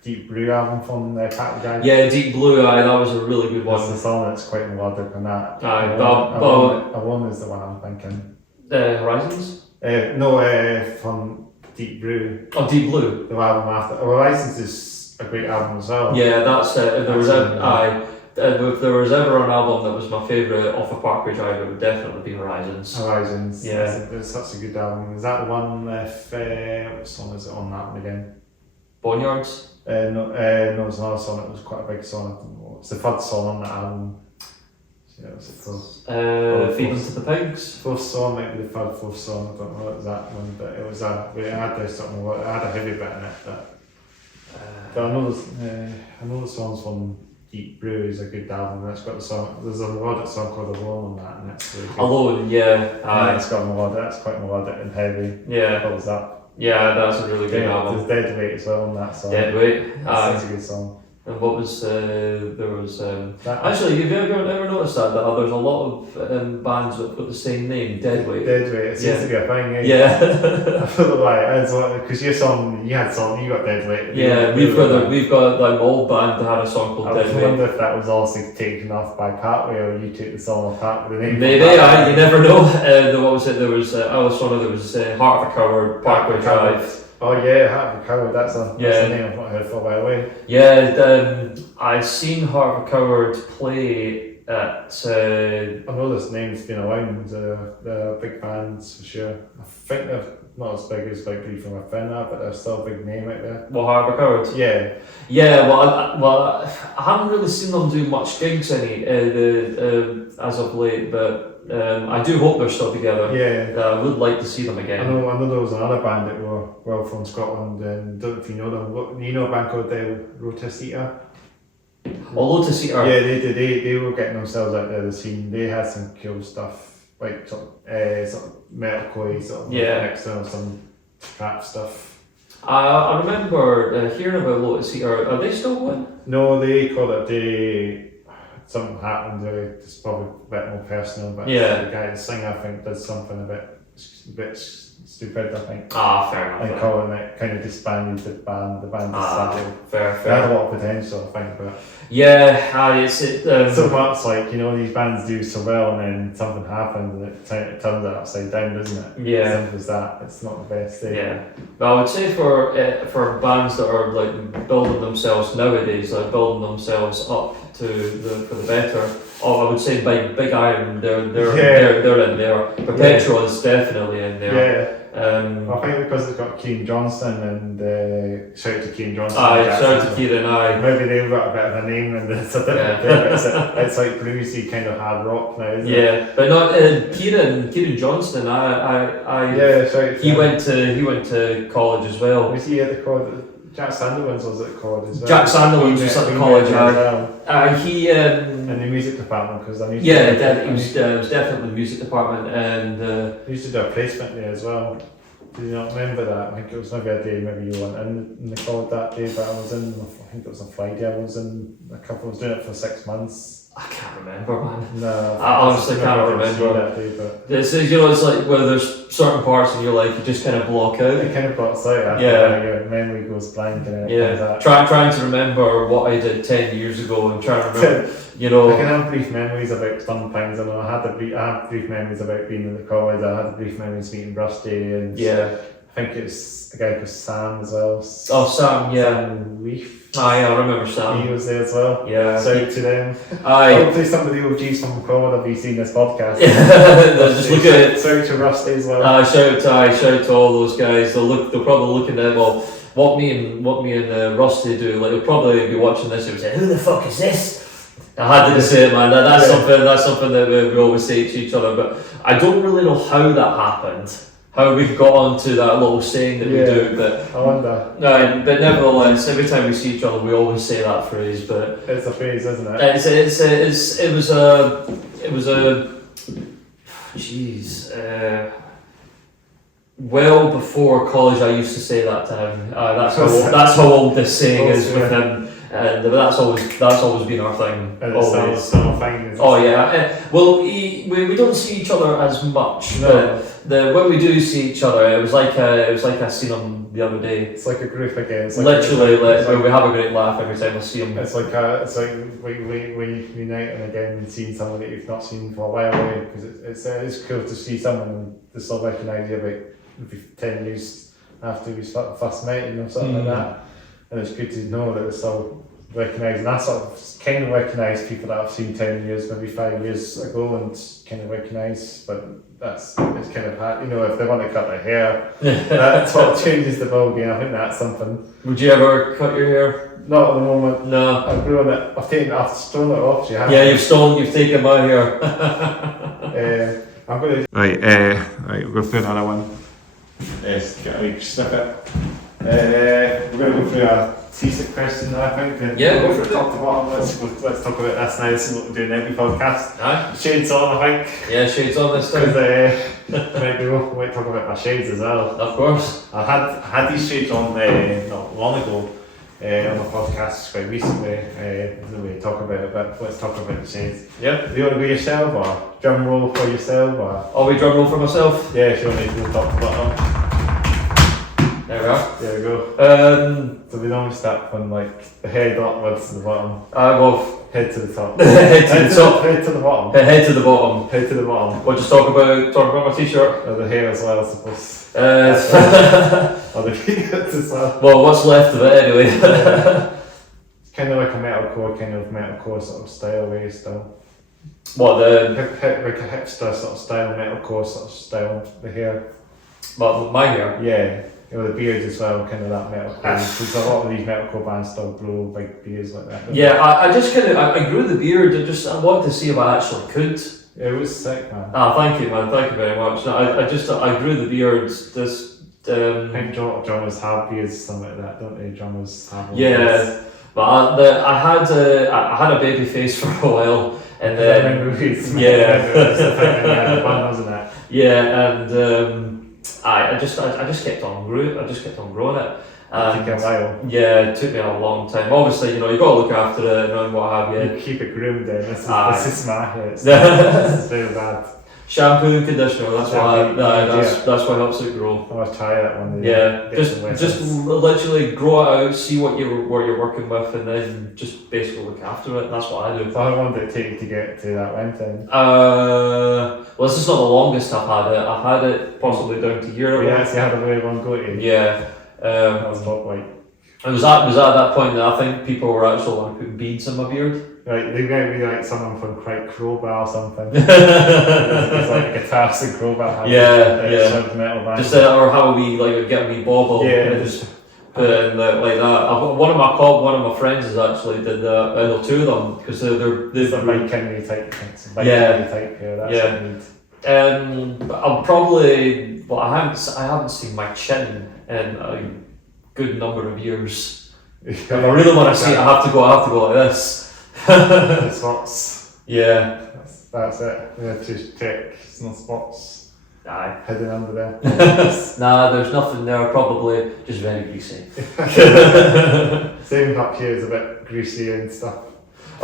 Deep Blue album from Parkway Drive. Yeah, Deep Blue, that was a really good one. It's the song that's quite melodic and that. Alone is the one I'm thinking. Horizons? From Deep Blue. Oh, Deep Blue. The album after. Horizons is a great album as well. Yeah, that's if there was ever an album that was my favourite off of Parkway Drive, it would definitely be Horizons. Horizons. Yeah. It's such a good album. Is that the one with what song is it on that one again? Boneyards? No, it's another song. It was quite a big song. It's the third song on that album. Yeah, it was the fourth. Feeding to the Pigs. Fourth song might be the fourth song. I don't know what was that one, but it was it had a heavy bit in it. But I know the songs from Deep Blue is a good album. It's got the song. There's a melodic song called Alone on that, and it's really good. Alone, yeah. It's got melodic. It's quite melodic and heavy. Yeah. What was that? Yeah, that's a really good album. There's Dead Weight as well on that song. Dead Weight. That's a good song. And what was there was actually, have you ever noticed that there's a lot of bands that put the same name, Dead Weight. Dead Weight. It seems to be a thing. Eh? Yeah. I feel like because you got Dead Weight. Yeah, we've got like my old band that had a song called Dead Weight. I wonder if that was also taken off by Parkway, or you took the song off Parkway. Maybe, you never know. What was it? There was Islasorna, there was Heart of a Coward, Parkway Drive. Oh yeah, Heart of a Coward, that's a name I've not heard for by the way. Yeah, I seen Heart of a Coward play at... I know this name's been around, the big bands for sure. I think they're not as big as like bleedfromwithin, but they're still a big name out there. Well, Heart of a Coward? Yeah. Yeah, well, I haven't really seen them do much gigs as of late, but I do hope they're still together. Yeah. I would like to see them again. I know there was another band that were well from Scotland, and don't know if you know them. You know a band called Lotus Eater? Oh, Lotus Eater. Yeah, they were getting themselves out there the scene. They had some cool stuff, like sort of metalcore, sort of next to some trap stuff. I remember hearing about Lotus Eater. Are they still going? No, they called it something happened. It's probably a bit more personal, but the guy, the singer, I think, did something a bit stupid, I think. Fair enough. And calling it kind of disbanded the band. The band decided. Fair. They had a lot of potential, I think, but so much like these bands do so well, and then something happens and it turns it upside down, doesn't it? Yeah. Simple as that. It's not the best thing. Yeah, but I would say for bands that are like building themselves nowadays, like building themselves up for the better. I would say Big Iron, they're in there. Perpetual is definitely in there. Yeah. I think because it's got Kieran Johnston and shout out to Kieran Johnston. Shout out to Kieran. Maybe they've got a bit of a name and it's a different thing. It's like bluesy kind of hard rock now, isn't it? But not Kieran Johnston. He went to college as well. Was he at the college? Jack Sanderwins was at college as well. Jack Sanderwins was at the college. In the music department, because I used it was definitely the music department, and I used to do a placement there as well. Do you not remember that? I think it was maybe a day, maybe you weren't in the college that day, but I was in. I think it was a Friday. I was in I was doing it for 6 months. I can't remember, man. No, I honestly can't remember. That day, but it's like where there's certain parts in your life you just kind of block out. It kind of blocks out after your memory goes blank and it trying to remember what I did 10 years ago and trying to remember, I can have brief memories about some things. I know I have brief memories about being in the college. I had brief memories meeting Rusty and I think it's a guy called Sam as well. Oh, Sam, yeah. Sam Reef. I remember Sam. He was there as well. Yeah. Shout out to them. Hopefully somebody will OGs from Collard will be seeing this podcast. Just look at it. Shout out to Rusty as well. Shout out to all those guys. They'll probably look at it. Well, what me and Rusty do. Like they'll probably be watching this and say, "Who the fuck is this?" I had to say it, man. That's something that we always say to each other. But I don't really know how that happened. How we got onto that little saying that we do, but I wonder. No, but nevertheless, every time we see each other, we always say that phrase. But it's a phrase, isn't it? It was a Jeez. Well before college, I used to say that to him. That's how old this saying is with him, and that's always been our thing. And it's still a thing. Oh yeah. Well, we don't see each other as much. No. When we do see each other, it was like I seen him the other day. It's like a group again. It's Literally, we have a great laugh every time I see him. It's like we unite and again and seeing someone that you've not seen for a while, because it's cool to see someone and they still recognise you about 10 years after we first met, something like that. And it's good to know that they still recognise, and I sort of kind of recognise people that I've seen 10 years, maybe 5 years ago, and kind of recognise, but it's kind of hard, if they want to cut their hair, that sort of changes the ballgame. I think that's something. Would you ever cut your hair? Not at the moment. No. I've grown it. I've stolen it off. Yeah, you've taken my hair. I'm going to. Right, we'll go through another one. Yes, get a wee snippet. We're going to go through a seasick question now, I think. Yeah, go for it. Top to bottom. Let's talk about this now. This is what we're doing every podcast. Aye. Shades on, I think. Yeah, shades on this time. Maybe we might talk about my shades as well. Of course. I had these shades on not long ago on the podcast quite recently. There's no way to talk about it, but let's talk about the shades. Yeah. Do you want to go yourself, or drum roll for yourself, or? Oh, we drum roll for myself? Yeah, if you want to go top to bottom. There we are. There we go. So we normally start from like the head upwards to the bottom. Head to the top. Head to the top. Head to the bottom. Head to the bottom. Head to the bottom. We'll just talk about my t-shirt. Or the hair as well, I suppose. Or the feet as well. Well, what's left of it anyway. It's kind of like a metalcore sort of style way still. What, the... Like a hipster sort of style, metalcore sort of style, the hair. What, my hair? Yeah. The beards as well, kind of that metalcore. Because a lot of these metalcore bands still grow big beards like that. Yeah, I just kind of, I grew the beard, I wanted to see if I actually could. Yeah, it was sick, man. Thank you, man, thank you very much. No, I grew the beard, I think drummers have beards, something like that, don't they? Drummers have beards. But I had a baby face for a while, and then I just kept on growing it. It took a while. Yeah, it took me a long time. Obviously, you got to look after it and what have you. You keep it groomed then. This is my hair. This is very bad. Shampoo and conditioner. That's what helps it grow. I'll try that one. Yeah, just literally grow it out, see what you're working with, and then just basically look after it. That's what I do. So how long did it take you to get to that length then? Well, this is not the longest I've had it. I've had it possibly down to here. Yeah, so you had a very long go to. Yeah. That was top like. It was at that point that I think people were actually like putting beads in my beard. Right, they might be like someone from Crowbar or something. It's like a guitarist and Crowbar. Metal band. Just or how we get a wee bauble. Yeah. And just put it in like that. One of my friends has actually did that. No, two of them because they're Mike Henry type things. I'll probably. Well, I haven't seen my chin in a good number of years. If I really want to see it, I have to go like this. The spots. Yeah. That's it. We have to check. There's no spots. Aye. Hidden under there. Nah, there's nothing there. Probably just very greasy. Same up here is a bit greasy and stuff.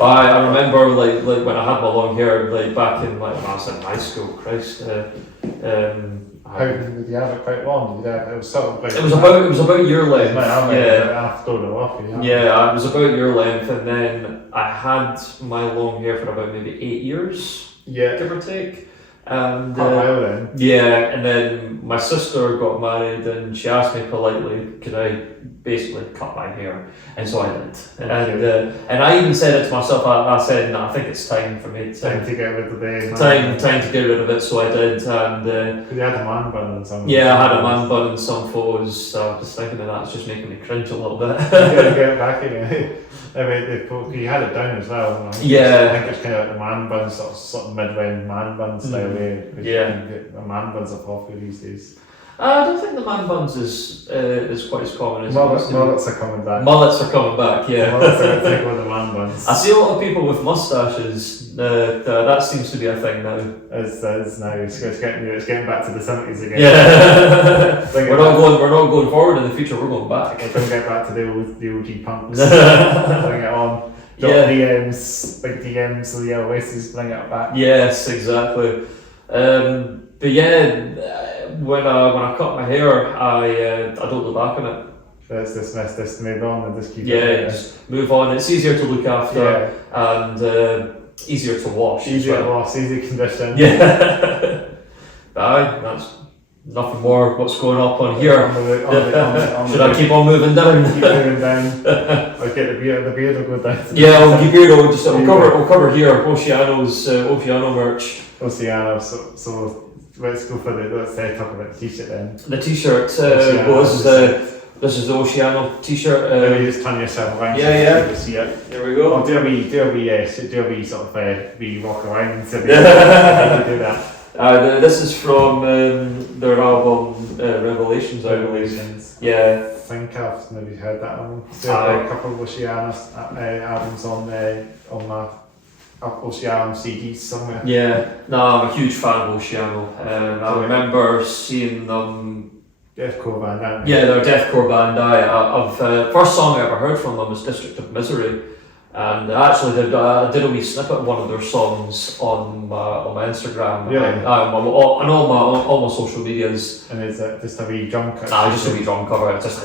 I remember like when I had my long hair back in when I was in high school. Christ. How did you have it quite long? It was sort of like. It was about your length. Yeah, it was about your length, and then I had my long hair for about maybe 8 years. Yeah. Give or take. And then. Yeah, and then my sister got married, and she asked me politely, could I basically cut my hair? And so I did. And I even said it to myself. I said, no, I think it's time for me to get rid of it. Time to get rid of it. So I did. And you had a man bun in some. Yeah, I had a man bun in some photos. So I'm just thinking that's just making me cringe a little bit. You gotta get it back again. I mean, you had it down as well. Yeah. I think it's kind of like the man bun, sort of mid-range man bun style way. Yeah. The man buns are popular these days. I don't think the man buns is quite as common as Mullets are coming back. Mullets are coming back, yeah. Mullets are going to take over the man buns. I see a lot of people with moustaches. That seems to be a thing now. It's now. It's getting back to the 70s again. Yeah. We're not going forward in the future. We're going back. We're going to get back to the OG punks. Bring it on. DMs, big DMs, so the yellow waisties, bring it back. Yes, exactly. But yeah, when I cut my hair, I don't look back on it. Let's dismiss this, move on, and just keep just move on. It's easier to look after and easier to wash. Easier to wash, easier condition. Yeah. That's nothing more. What's going up on here? Should I keep on moving down? Keep moving down. I'll get the beard will go down. Yeah, we'll cover here. Oceano merch. Oceano. So let's go for let's talk about the t-shirt then. The t-shirt. This is the Oceano t-shirt. Maybe just turn yourself around. Yeah. So you see it. There we go. Do a wee sort of wee walk around. So do that. This is from their album Revelations. Yeah. I think I've maybe heard that one. So I've got a couple of Oceano's albums on my Oceano CDs somewhere. Yeah. No, I'm a huge fan of Oceano. I remember seeing them. Deathcore band, aren't they? Yeah, they're a deathcore band. First song I ever heard from them was District of Misery, and I actually did a wee snippet of one of their songs on my Instagram. Really? And all my social medias. And is it just a wee drum cover? Just a wee drum cover. It's just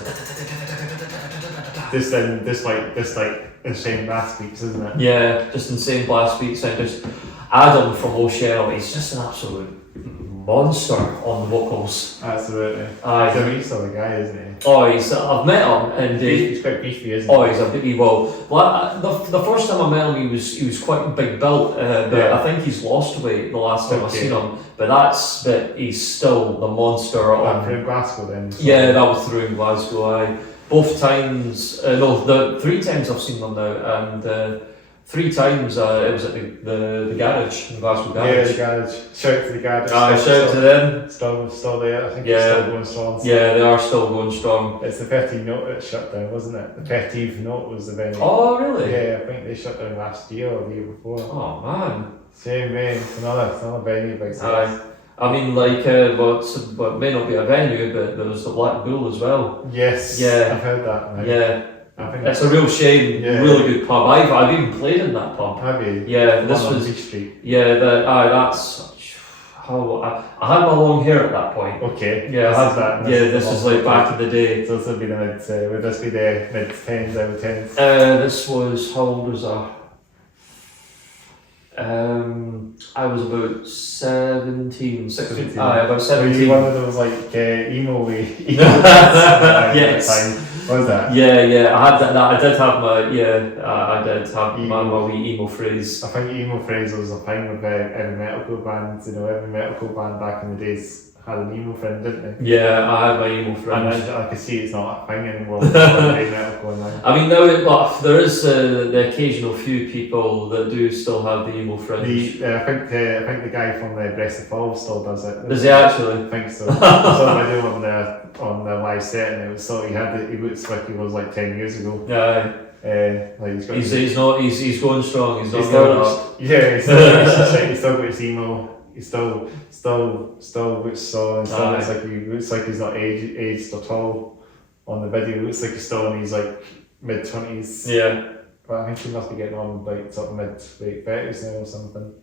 like this insane bass beats, isn't it? Yeah, just insane blast beats, and just Adam from Oceano. He's just an absolute monster on the vocals. Absolutely. He's a wee sort of guy, isn't he? I've met him and he's quite beefy, isn't he? He's a bit evil. The first time I met him, he was quite big built, but I think he's lost weight the last time I've seen him. But he's still the monster. Through in Glasgow then? So. Yeah, that was through in Glasgow. Both times, the 3 times I've seen them now, and 3 times it was at the garage, the Glasgow garage. Yeah, the garage. Shout out to the garage. Shout out to them. Still there, I think it's still going strong. Yeah, they are still going strong. It's the 13th note that shut down, wasn't it? The 13th note was the venue. Oh, really? Yeah, I think they shut down last year or the year before. Oh, man. Same man, it's another venue big size. I mean, what may not be a venue, but there was the Black Bull as well. Yes, yeah, I've heard that now. Yeah. I think it's a real shame. Yeah. Really good pub. I've even played in that pub. Have you? Yeah, this on was Beach Street. Yeah, that's how I had my long hair at that point. Okay. Yeah, this is like back in the day. So this would be the would this be the mid-10s, out of 10s? This was, how old was I? I was about 17, 16. About 17. Were you one of those like emo yes. What was that? Yeah. I had that. I did have my I did have my wee emo phrase. I think emo phrase was a thing with every metalcore bands. Every metalcore band back in the days had an emo friend, didn't they? Yeah, I had my emo friend. And I can see it's not a thing anymore. I mean, now there is the occasional few people that do still have the emo friend. I think the guy from the Breast of Fall still does it. Does he actually? I think so. I saw a video on the live set, and it was so he looks like he was like 10 years ago. Yeah. He's going strong. He's not going up. Yeah, he's still got his emo. He still looks so. Looks like he's not aged at all on the video. It looks like he's still in his like mid-20s. Yeah. But I think he must be getting on like sort of mid-late 30s now or something.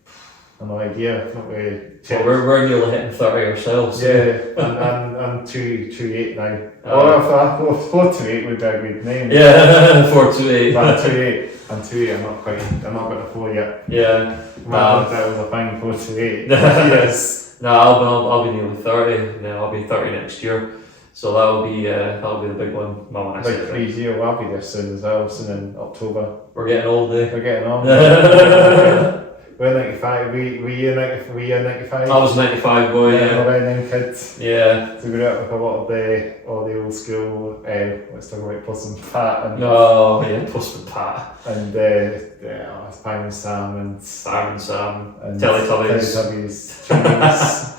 I've no idea. Not really. Well, we're nearly hitting 30 ourselves. Yeah, I'm 228 now. 428 would be a good name. Yeah, 428. But I'm 28. I'm 28. I'm not got the 4 yet. Yeah. That was a fine 428. Yes. No, I'll be nearly 30. No, I'll be 30 next year. So that'll be the big one. Like 3 years. Well, I'll be there soon as well. Soon in October. We're getting old, eh? We're getting on. We're 95. Were you 95? I was 95, boy. Yeah. We're then kids. Yeah. So we grew up with a lot of the old school. Let's talk about Puss and Pat. And, Puss and Pat. And Pam and Sam and Teletubbies.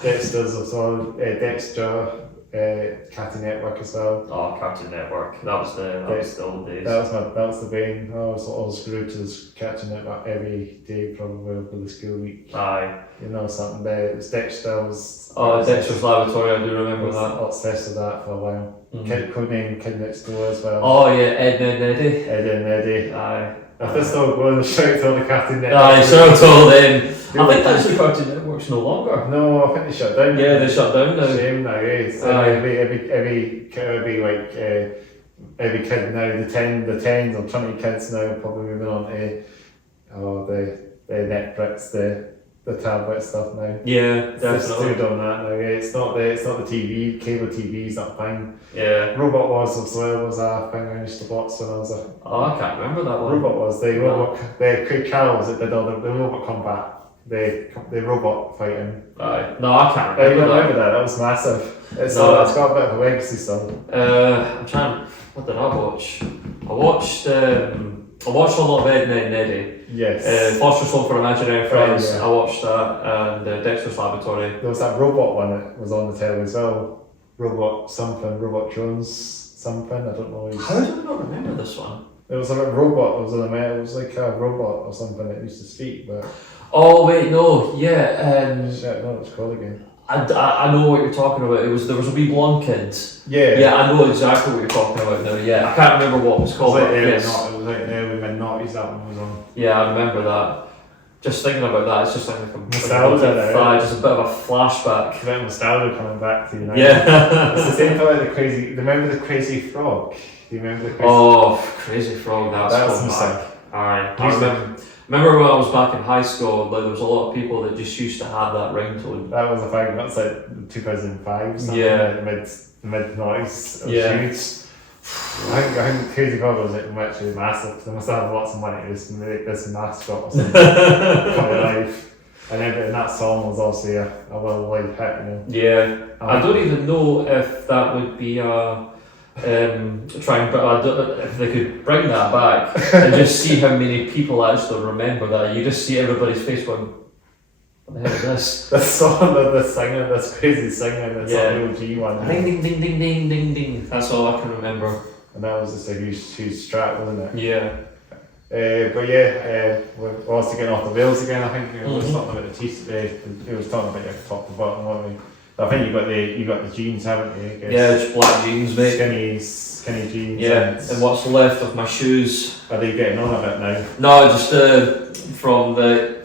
Dexter's as well. Dexter. Cartoon Network as well. Oh, Cartoon Network. That was the old days. That was the bane. I was glued to this Cartoon Network every day, probably over the school week. Aye. You know something there. It was Dexter. Dexter's Laboratory. I do remember that. I was obsessed with that for a while. Mm-hmm. Kid Next Door as well. Oh yeah, Ed, Ned, Neddy. Ed and Eddie. Aye. If they're still going, shout to all the Cartoon Network. Aye, shout to all them. I think actually Cartoon Network's no longer. No, I think they shut down. Yeah, they shut down now. Shame now, eh? So every kid now, the 10s or 20 kids now, probably moving on to the Netflix, the tablet stuff now. Yeah, It's definitely. still on that now. Yeah, it's not the TV, cable TV's not a thing. Yeah. Robot Wars as well was a thing I used to watch when I was a. Oh, I can't remember that one. Robot Wars, the Craig Carrolls that did all the robot combat. The robot fighting. Aye. No, I can't You remember don't that. remember that? That was massive. It's No. got a bit of a legacy still. I'm trying. What did I watch? I watched a lot of Ed, Ned, and Neddy. Yes. Foster's Home for Imaginary Friends. yeah. I watched that, and Dexter's Laboratory. There was that robot one that was on the telly as well. Robot Jones something. I don't know. How do I not remember this one? It was like a robot. It was like a robot or something that used to speak, but Oh wait, no, yeah. shit, I don't know what it's called again. I know what you're talking about. There was a wee blonde kid. Yeah. Yeah, I know exactly what you're talking about now. Yeah, I can't remember what it was It was called. like but early, yes. it was like early mid-noughties that one was on. Yeah, I remember that. Just thinking about that, it's just like a Nostalgia there. just a bit of a flashback. A bit of nostalgia coming back to you now. Yeah. It's the same thing like the crazy. Remember the Crazy Frog? Do you remember the Crazy? Oh, Crazy Frog, that's some back. sick. Alright, I remember when I was back in high school, like, there was a lot of people that just used to have that ringtone. That was a thing. That's like 2005. Something Yeah. like mid noughties. Yeah. Huge. I think Crazy Frog was like actually massive. They must have lots of money to just make this mascot or something come alive. And then that song was obviously a worldwide hit, you know. Yeah, I don't even know if that would be if they could bring that back and just see how many people actually remember that. You just see everybody's face going, what the hell is this? The song of the singer, this crazy singer, that's Yeah. the OG one. Ding ding ding ding ding ding ding. That's all I can remember. And that was just a huge strap, wasn't it? Yeah. But yeah, we're also getting off the rails again. I think it was talking about it was talking about your top to bottom, weren't we? But I think you got the jeans, haven't you? I guess. Yeah, just black jeans, mate. Skinny jeans. Yeah, and what's left of my shoes. Are they getting on a bit now? No, just from when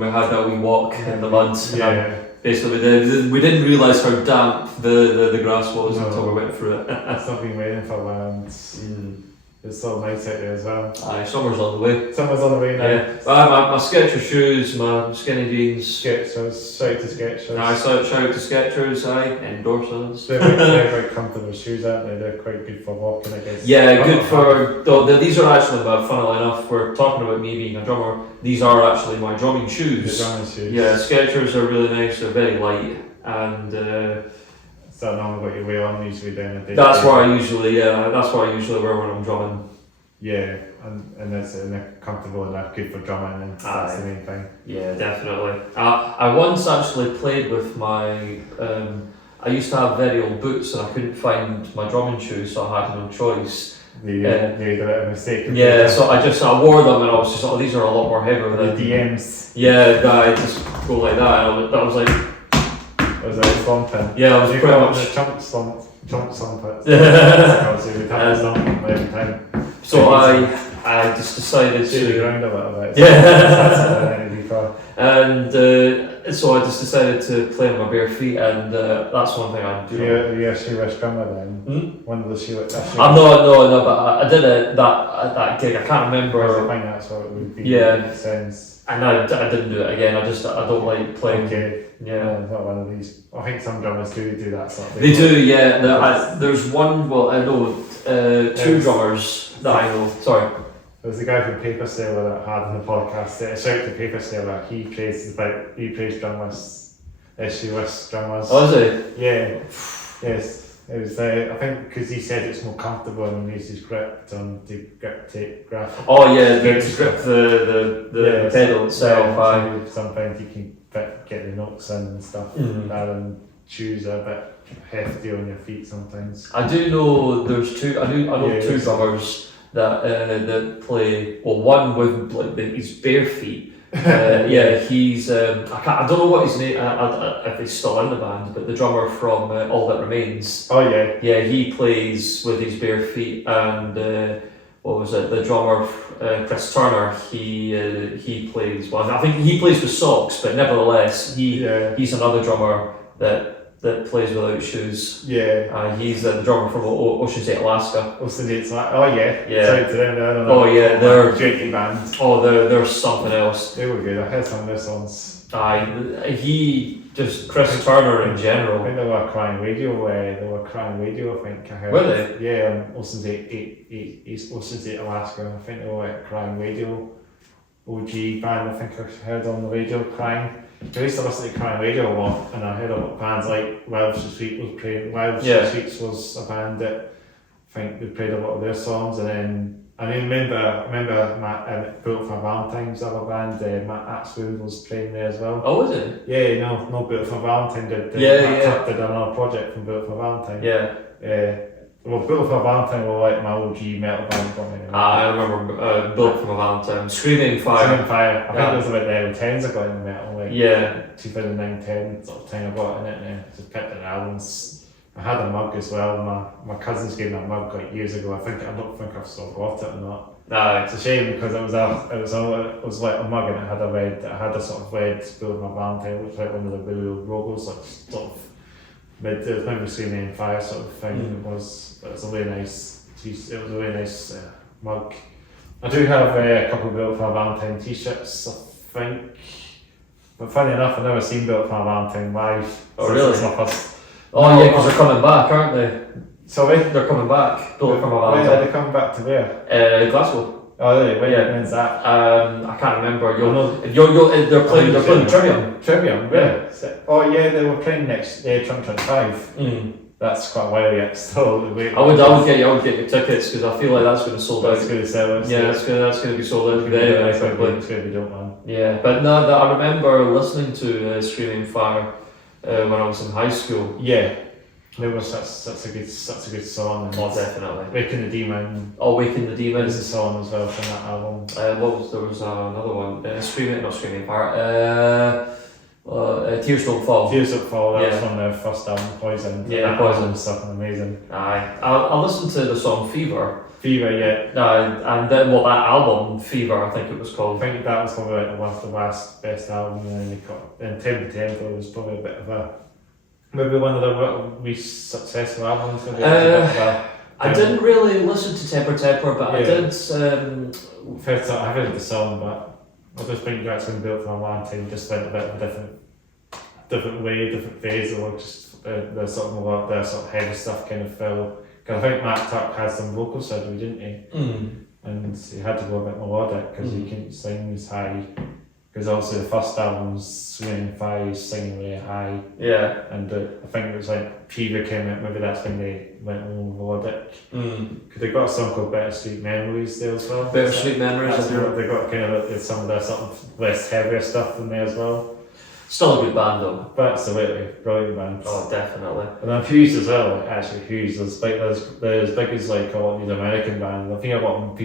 we had that wee walk in the mud. Yeah. Basically, we didn't realise how damp the grass was until we went through it. I've not been waiting for a while. And it's so nice out there as well. Aye, summer's on the way. Summer's on the way now. Yeah, my Skechers shoes, my skinny jeans. Skechers, shout to Skechers. Aye, shout to Skechers, aye, endorse us. They're very comfortable shoes, aren't they? They're quite good for walking, I guess. Yeah, good for. These are actually, funnily enough, we're talking about me being a drummer. These are actually my drumming shoes. The drumming shoes. Yeah, Skechers are really nice. They're very light, and Is that normally what you wear on usually down a day? that's what I usually wear when I'm drumming. Yeah, and they're comfortable enough, good for drumming, and that's the main thing. Yeah, definitely. I once actually played with my. I used to have very old boots, and I couldn't find my drumming shoes, so I had no choice. You made a bit of a mistake. Yeah, so I wore them, and I was just like, these are a lot more heavier than the DMs. Yeah, I just go like that, and that was like. Was it stomping? Yeah, I was pretty much. The chump stomp it. Obviously, we'd have to stomp them every time. So I just decided Shake the to. ground a little bit. Yeah. And so I just decided to play on my bare feet, and that's one thing I do. you're a shoeless drummer then? One of the shoeless. I'm no, but I did it at that gig. I can't remember. I think that's what it would be. Yeah. Sense. And I didn't do it again. I don't like playing. Okay. Yeah. No, it's not one of these. I think some drummers do that sort of thing. They do, yeah. There's one. Well, I know two drummers that I know. Sorry. There was a guy from Paper Sailor that had on the podcast. Shout to Paper Sailor. He praised drummers, shoeless drummers. Oh, is it? Yeah. Yes. It was. I think because he said it's more comfortable when he uses grip on the grip tape graph. Oh yeah, to grip the pedal itself. Sometimes you can get the notes in and stuff rather than shoes are a bit hefty on your feet sometimes. I do know there's two. I know two drummers that play. Well, one with like his bare feet. He's. I don't know what his name. If he's still in the band, but the drummer from All That Remains. Oh yeah. Yeah, he plays with his bare feet, and what was it? The drummer Chris Turner. He plays. Well, I think he plays with socks, but nevertheless, he's another drummer that plays without shoes. Yeah. He's the drummer from Ocean's 8, Alaska. Ocean's 8, oh yeah. Yeah. Shout out to them, I don't know. Oh yeah, they're drinking band. Oh, they're something else. They were good. I heard some of their songs. Chris Turner in general. I think they were Crying Radio. I think I heard. Were they? Yeah, on Ocean's 8, Ocean's 8, Alaska. I think they were like Crying Radio. OG band. I think I heard on the radio Crying. I used to listen to Crying Radio a lot, and I heard a lot of bands like Welsh Street was playing. Welsh Streets was a band that I think they played a lot of their songs, and then I remember Matt Bullet for Valentine's other band, Matt Axwood was playing there as well. Oh, was it? Yeah, no Bullet for Valentine did. Matt did another project from Bullet for Valentine. Yeah. Well, Bullet for Valentine were like my OG metal band from it. I remember Bullet for Valentine, Screaming Fire. Screaming Fire. I think it was about the early 10s I got into metal, like 2009-10 sort of time I got in it, and just picked the albums. I had a mug as well. My cousins gave me a mug like years ago. I don't think I've still got it or not. It's a shame because it was like a mug, and it had a sort of red Bullet for Valentine, which was like one of the blue logos, like sort of. But it was maybe Screaming Fire sort of thing. It was a really nice. It was a really nice mug. I do have a couple of Bullet for Valentine t-shirts, I think. But funny enough, I've never seen Bullet for Valentine live. Oh really? It's my first. Oh yeah, because they're coming back, aren't they? Sorry? They're coming back. Bullet for Valentine. When are they coming back to where? Glasgow. Oh really? When's that? I can't remember. They're playing Trivium. Trivium, yeah. Oh yeah, they were playing next 2025. That's quite a while yet. Still, I would get your tickets because I feel like that's going to sold out. That's going to sell us. Yeah, that's going to be sold out very quickly. It's going to be dope, man. Yeah, but no, I remember listening to Screaming Fire when I was in high school. Yeah. There was such a good song. And definitely. Waking the Demon. Oh, Waking the Demon. There's a song as well from that album. There was another one. Not Screaming Fire. Tears Don't Fall. Tears Don't Fall. That was from their first album, Poison. Yeah, Poison. Something amazing. I listened to the song Fever. Fever, yeah. And then that album, Fever, I think it was called. I think that was probably like one of the best album, and then Tempo Tempo was probably a bit of maybe one of the least successful albums. I didn't really listen to Temper Temper, but I did. I've heard the song, but I just think that's when Built for Valentine just went a bit of a different way, different phase, or just the sort of heavy stuff kind of fell. Because I think Matt Tuck had some vocal surgery, didn't he? And he had to go a bit melodic because he couldn't sing as high. Because obviously the first album's Screaming Fire, he's singing really high. Yeah. And I think it was like Fever came out, maybe that's when they went more melodic. Because they got a song called Bittersweet Memories there as well. Bittersweet Memories. They got kind of some of their sort of less heavier stuff in there as well. Still a good band though. But absolutely, brilliant band. Oh, definitely. And then Hughes as well, actually Hughes. There's big as like a lot of these American bands. I think a lot of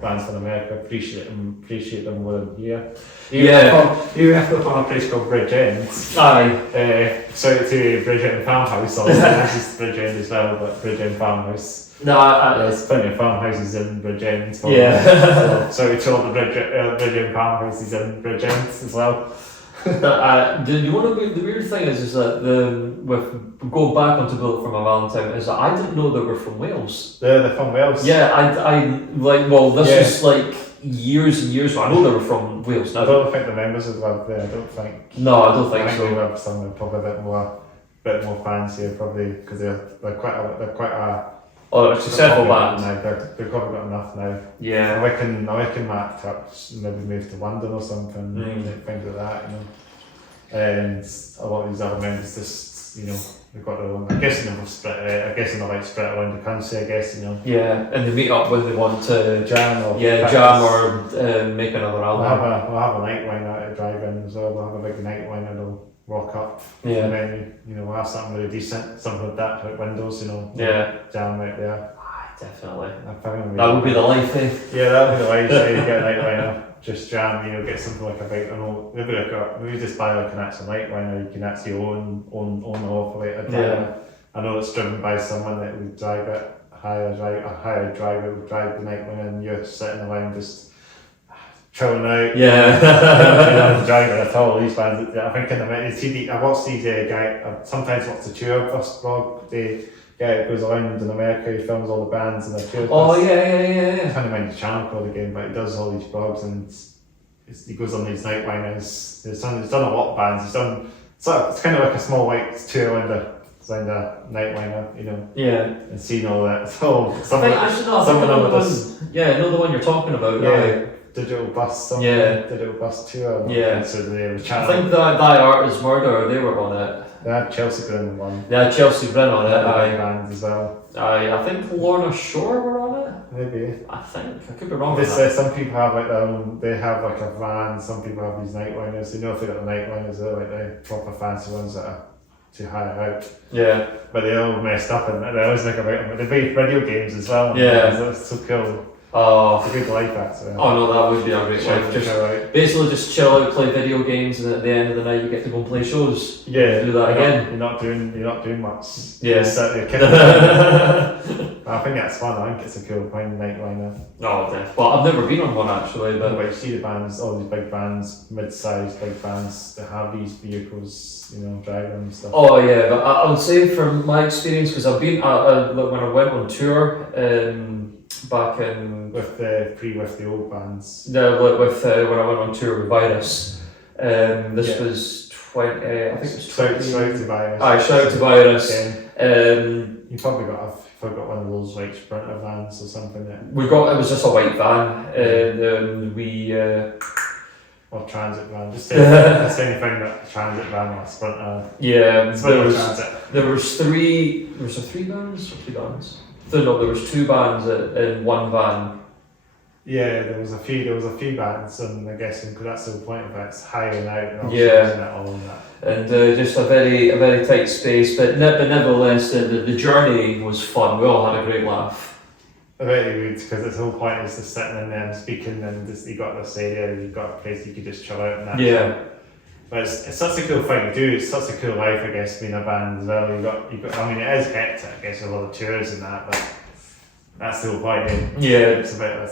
bands from America appreciate them more than here. Even if they're from a place called Bridgend. Shout out to Bridgend Farmhouse. This is Bridgend as well, but Bridgend Farmhouse. There's plenty of farmhouses in Bridgend. So we told the Bridgend farmhouses in Bridgend as well. The weird thing is that with going back onto Bullet for My Valentine is that I didn't know they were from Wales. They're from Wales. Yeah, this was like years and years ago. I know they were from Wales. I don't think the members would live there. I don't think. No, I don't think so. They live somewhere probably a bit more fancier, probably because they're quite a. Oh, it's a successful band. They've probably got enough now. Yeah. I reckon Matt Tuck's maybe moved to London or something, things like that, you know. And a lot of these other members just, they've got their own. I'm guessing they're split around the country, I guess, Yeah, and they meet up when they want to jam or make another album. We'll have a night wine out at drive-in as well. We'll have a big night wine and rock up. Yeah. And then, you know, have something really decent, something like that, like windows, you know. Yeah. Jam right there. Definitely. That would be the life, eh? Yeah, that would be the life. So you get a night liner, just jam, you know, get something like a bike. I know, maybe just buy like an actual night liner. You can actually own the operator. Yeah. I know it's driven by someone that would drive it, hire driver would drive the night liner, and you're sitting around just chilling out. Yeah. You're not driving at all. These bands, I think in the I watch these guys. I sometimes watch the tour bus vlog. It goes around in America, he films all the bands and the tour bus. Oh yeah. I can't mind the channel called again, but he does all these vlogs and he goes on these night liners. He's done a lot of bands. He's done it's kind of like a small white tour around a night liner, you know. Yeah. And seeing all that. So I know the one you're talking about. Yeah. Digital bus. Digital bus tour. Yeah. So they were I think that Artist Murder, they were on it. They had Chelsea Grin one. They had Chelsea Grin on it. Bands as well. I think Lorna Shore were on it. Maybe. I could be wrong with that. Some people have like their own, they have like a van, some people have these night liners. You know, if they got the night liners, they're like the proper fancy ones that are to hire out. Yeah. But they're all messed up and they always make about them. But they play video games as well. Yeah. So it's so cool. Oh. It's a good life actually. Oh no, that would be a great life. Just chill out, play video games, and at the end of the night you get to go and play shows. Yeah. Do that again. You're not doing much. Yeah. I think that's fun. I think it's a cool fine night liner. Oh, definitely. Well, I've never been on one actually, but you see the bands, all these big bands, mid-sized big bands that have these vehicles, you know, driving and stuff. Oh yeah, but I would say from my experience, because I've been when I went on tour back in with the old bands. No, with when I went on tour with Virus. This was 20. I think it was 20. Shout to Virus. Shout out to Virus. You probably got one of those like Sprinter vans or something. It was just a white van, and we. Or transit van, just anything that transit van or Sprinter. Yeah, there was three bands or two bands. No, there was two bands in one van. Yeah, there was a few bands, and I guess because that's the point of it, it's hiring out and all that. And just a very tight space, but nevertheless, the journey was fun. We all had a great laugh. I bet you would, because the whole point is just sitting in there and speaking, and you got this area, you've got a place you could just chill out and that. Yeah. But it's such a cool thing to do. It's such a cool life, I guess, being a band as well. You got. I mean, it is hectic, I guess, with a lot of tours and that, but that's the whole point. Yeah. It's about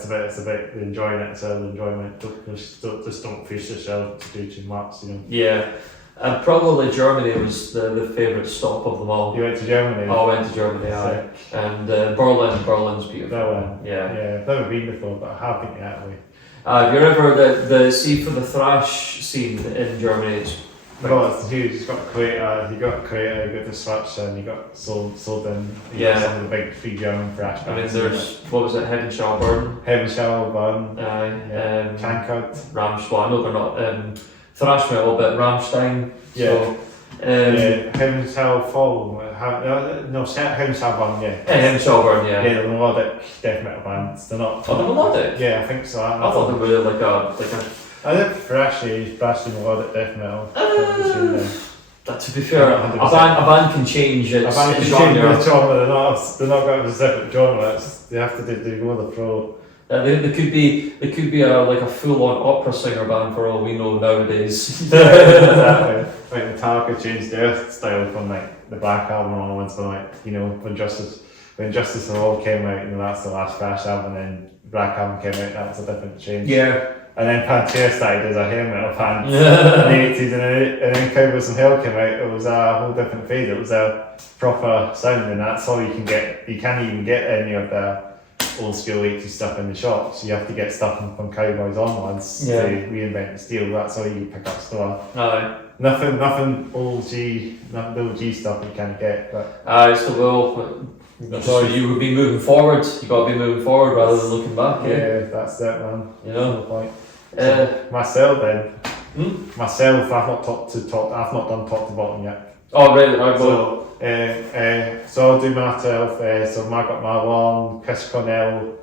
enjoying it. So the enjoyment. Just don't push yourself to do too much, you know. Yeah. And probably Germany was the favourite stop of them all. You went to Germany? I went to Germany, aye. And Berlin's beautiful. Berlin. Yeah. I've never been before, but I have been to Italy. Have you ever the see for the thrash scene in Germany? It's huge. You've got Creator, you got Destruction, you got Sold in. Got some of the big three German thrash bands. I mean, there's what was it? Heaven Shall Burn. Tankard. Rammstein. Well, I know they're not thrash metal, but Rammstein. Yeah. Heaven Shall Fall. Heaven Shall Burn. Yeah. Heaven Shall Burn. Yeah. Yeah, they're melodic death metal bands. They're not. Oh, they're melodic. Yeah, I think so. I thought they were like a. I think thrashy melodic death metal. To be fair, a band can change its genre. They're not got a specific genre. They have to go with the flow. They could be a full-on opera singer band for all we know nowadays. Exactly. Like Metallica changed their style from like the Black Album onwards, but like, you know, when Justice for All came out, you know, that's the last thrash album, and then Black Album came out, that's a different change. Yeah. And then Pantera started as a hair metal band in the 80s, and then Cowboys from Hell came out. It was a whole different phase. It was a proper sound, and that's all you can get. You can't even get any of the old school 80s stuff in the shops. You have to get stuff from Cowboys onwards to reinvent the steel. That's all you pick up store. Nothing OG stuff you can't get. But it's the will. You would be moving forward. You got to be moving forward rather than looking back. Yeah, that's it, man. You know. That's the point. Myself then. Myself, I've not done top to bottom yet. Oh really? So I'll do myself. So I got my one, Chris Cornell,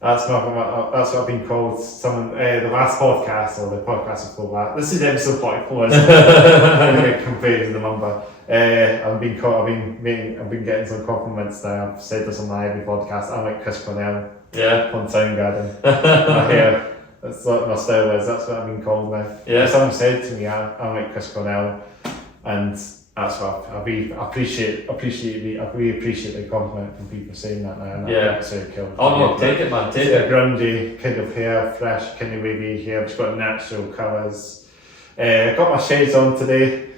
That's what I've been called. The last podcast, or the podcast before that. This is episode 44. Isn't it? Compared to the number. I've been getting some compliments now. I've said this on my every podcast. I'm like Chris Cornell. Yeah. On Soundgarden. My hair. That's what my style is. That's what I've been called now. Yeah. Someone said to me, I'm like Chris Cornell, and that's what I really appreciate the compliment from people saying that now. And that's so cool. Oh no, take it, man. Take it. Grungy kind of hair, fresh, kind of wavy hair. I've just got natural colours. I've got my shades on today.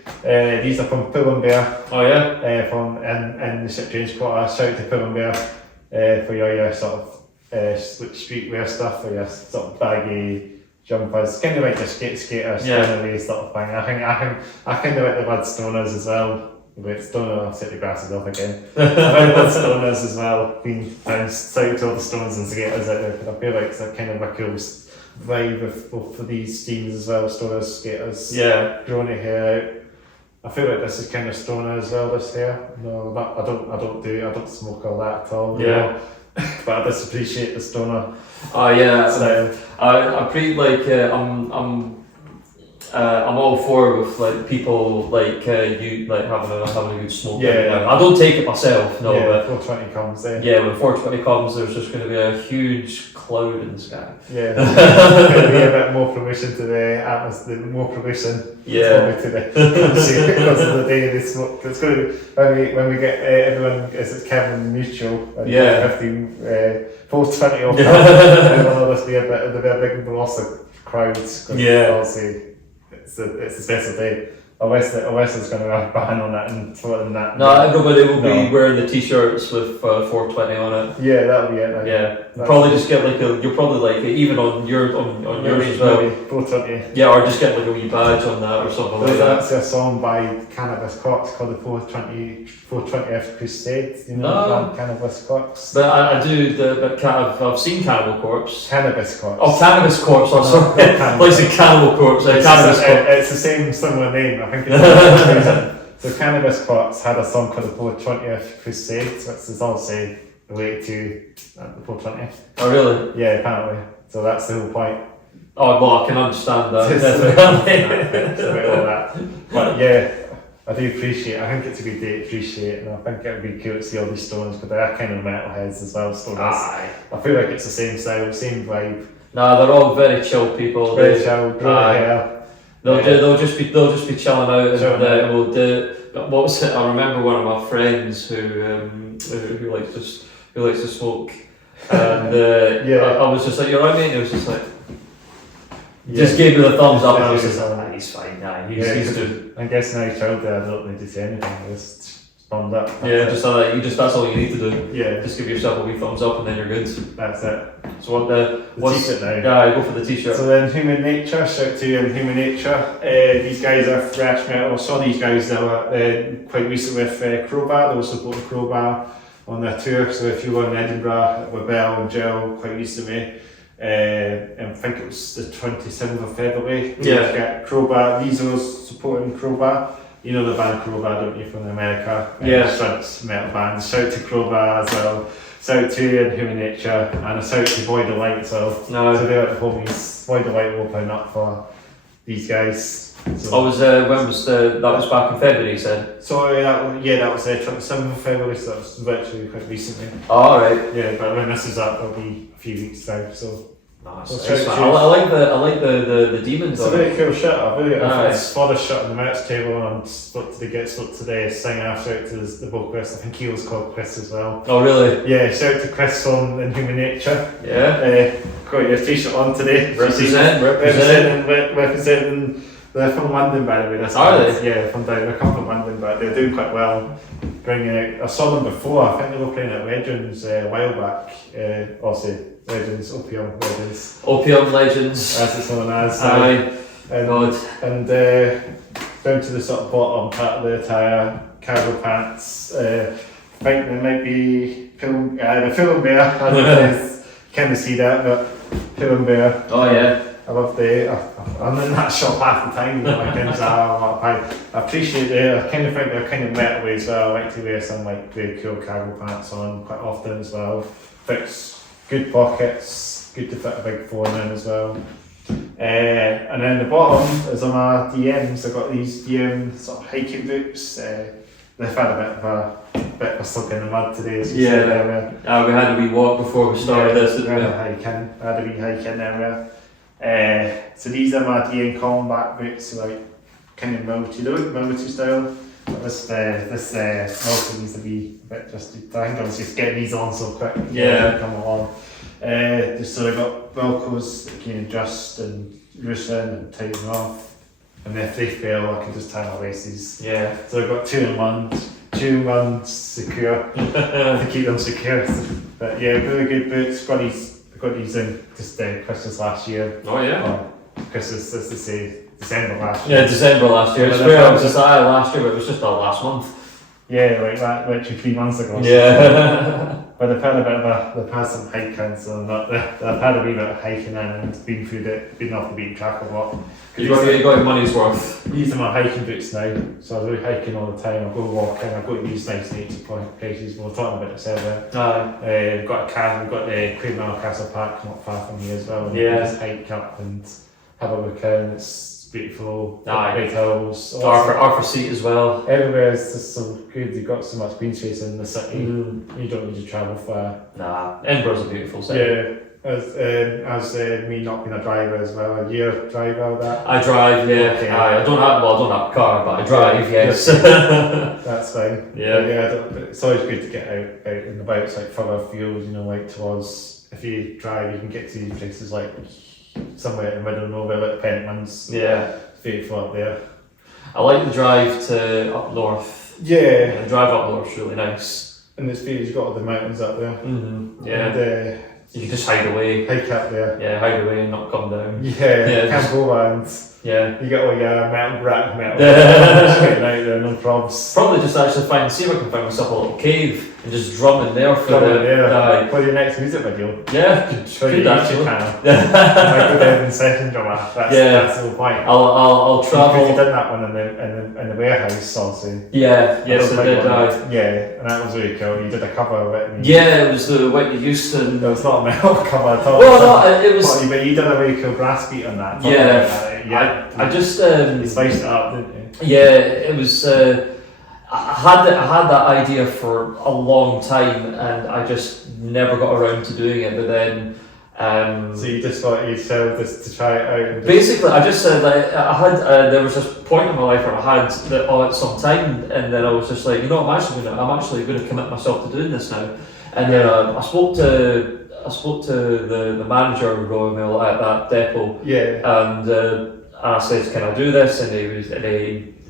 These are from Pull & Bear. Oh yeah. From in the Ship Change Quarter. Shout out to Pull & Bear for your sort of streetwear stuff, or your sort of baggy jumpers, kind of like the skaters, kind of way sort of thing. I kind of like the bad stoners as well. Wait, stoner, I'll set the glasses off again. I like bad stoners as well. Being down south to all the stoners and skaters out there, because I feel like it's a kind of a cool vibe with both of these teams as well. Stoners, skaters, growing their hair out. I feel like this is kind of stoner as well. This hair, no, I don't smoke all that at all. Yeah. But I just appreciate the stoner. Oh yeah, style. I pretty like I'm all for with like people like you like having a good smoke. Yeah. I don't take it myself, no. Yeah, but 420 comes then. yeah, when 420 comes, there's just going to be a huge cloud in the sky. Yeah, there's going to be a bit more permission to the atmosphere, more permission. Yeah. To the country because of the day they smoke. It's going to be when we get everyone. It's Kevin Mutual. 420 or there'll just be there'll be a big velocity crowds. Obviously, it's a special day. Unless there's going to be a ban on that and floating that. No, everybody will be wearing the t-shirts with 420 on it. Yeah, that'll be it. Like, yeah, probably just get like you'll probably like even on yours as well. 420. Yeah, or just get like a wee badge on that or something like that. There's actually a song by Cannabis Cox called the 420th Crusade. You know Cannabis Cox? But I do I've seen Cannibal Corpse. Cannabis Cox. Oh, Cannabis Corpse. I'm sorry. Like I said, Cannibal Corpse. Cannabis Corpse. It's the same similar name. I think it's so Cannabis Corpse had a song called the 420th Crusade, which is obviously related to the 420. Oh really? Yeah, apparently. So that's the whole point. Oh well, I can understand that. It's a bit all that. But yeah, I do appreciate. I think it's a good day to appreciate, and I think it would be cool to see all these stoners, because they are kind of metalheads as well. Stoners. I feel like it's the same style, same vibe. No, they're all very chill people. Very chill, grow hair. They'll just be chilling out, and we'll do. What was it? I remember one of my friends who likes to smoke, and I was just like, "You're right, mate." And it was just like, just gave me the thumbs up, and I was just like, "He's fine, he's good." I guess now he's child there, I don't need to say anything. Just thumbs up. That's all you need to do. Yeah. Just give yourself a wee thumbs up, and then you're good. That's it. So what's t-shirt now? Yeah, go for the t-shirt. So then Human Nature, shout to you in Human Nature. These guys are thrash metal. I saw these guys that were quite recently with Crowbar. They were supporting Crowbar on their tour. So if you were in Edinburgh with Bell and Jill quite recently, I think it was the 27th of February. Yeah. Get Crowbar. These are supporting Crowbar. You know the band Crowbar, don't you, from America? Yeah. Strength metal band. Shout to Crowbar as well. Shout to you in Human Nature, and a shout to Boy Delight as well. No. So they're the homies. Boy Delight will open up for these guys. So, when was that was back in February, you said? Sorry, that was 27th of February, so that was literally quite recently. Oh, alright. Yeah, but when this is up, it'll be a few weeks now, so. Nice. I like the demons. It's a very cool shirt. It's for the shirt on the merch table, and I'm spoke to the singer. Shout out to the vocalist. I think he was called Chris as well. Oh really? Yeah. Shout out to Chris from In Human Nature. Yeah. Got your t-shirt on today. Representing. They're from London, by the way. Are they? Yeah, from down. They come from London, but they're doing quite well. I saw them before. I think they were playing at Legends a while back. Also. Legends, Opium Legends. Opium Legends. As it's known as. And down to the sort of bottom part of the attire, cargo pants. I think there might be the Pull & Bear. I don't know kind of see that, but Pull & Bear. Oh yeah. I love I'm in that shop half the time. I appreciate it. I kind of think they're kind of metal-y as well. I like to wear some like very cool cargo pants on quite often as well. Fits good pockets, good to fit a big phone in as well. And then the bottom is on our DMs. I've got these DM sort of hiking boots. They've had a bit of a slip in the mud today, as you said earlier. We had a wee walk before we started this, didn't we? I had a wee hiking area. So these are my DM combat boots, like kind of military style. But this also needs to be a bit just. I think I was just getting these on so quick. Come along. So I got velcros that can adjust and loosen and tighten off. And if they fail, I can just tie my laces. Yeah. So I've got 2-in-1 secure to keep them secure. But yeah, really good boots. Got these in just Christmas last year. Oh yeah. Or Christmas, as they say, December last year. Yeah, December last year. I swear I was just last year, but it was just last month. Yeah, like that, literally 3 months ago. Yeah. But they've had some hiking, so they've had a wee bit of hiking in and been off the beaten track a lot. You got your money's worth. These are my hiking boots now, so I go hiking all the time. I go walking. I go to these nice nature places. We're talking about this earlier. We've got the Queen Castle Park not far from here as well. And just hike up and have a look in. It's beautiful. Big hills. Arthur Seat as well. Everywhere is just so good. You've got so much green space in the city. You don't need to travel far. Nah, Edinburgh's a beautiful city. Yeah. As me not being a driver as well, a driver that. I drive, yeah. Okay. I don't have a car, but I drive, yes. That's fine. Yeah. It's always good to get out and about. It's like further afield, like towards. If you drive, you can get to these places like somewhere in the middle of nowhere, like Pentlands. Yeah. It's beautiful up there. I like the drive to up north. Yeah. The drive up north's really nice. And it's beautiful. You've got all the mountains up there. Yeah. And, you can just hide away. Hike up there. Yeah, hide away and not come down. Yeah. Can't go around. Yeah. You get all your metal. Just getting out there, no probs. Probably just actually see if I can find myself a little cave and just drum in there for for your next music video. Yeah, could actually. Might go down in session drama. That's the whole point. I'll travel. You did that one in the warehouse also. Yeah, yes I did. Yeah, and that was really cool. You did a cover of it. Yeah, it was the Whitney Houston. No, it's not a metal cover at all. Well, no, it was. But you did a really cool brass beat on that. I just you spiced it up, didn't you? Yeah, it was. I had that idea for a long time, and I just never got around to doing it. But then, so you just thought you'd sell this to try it out. And basically, I just said that I had. There was this point in my life where I had that all at some time, and then I was just like, I'm actually going to commit myself to doing this now. And then I spoke to the manager of Royal Mail at that depot. Yeah. And I said, "Can I do this?" And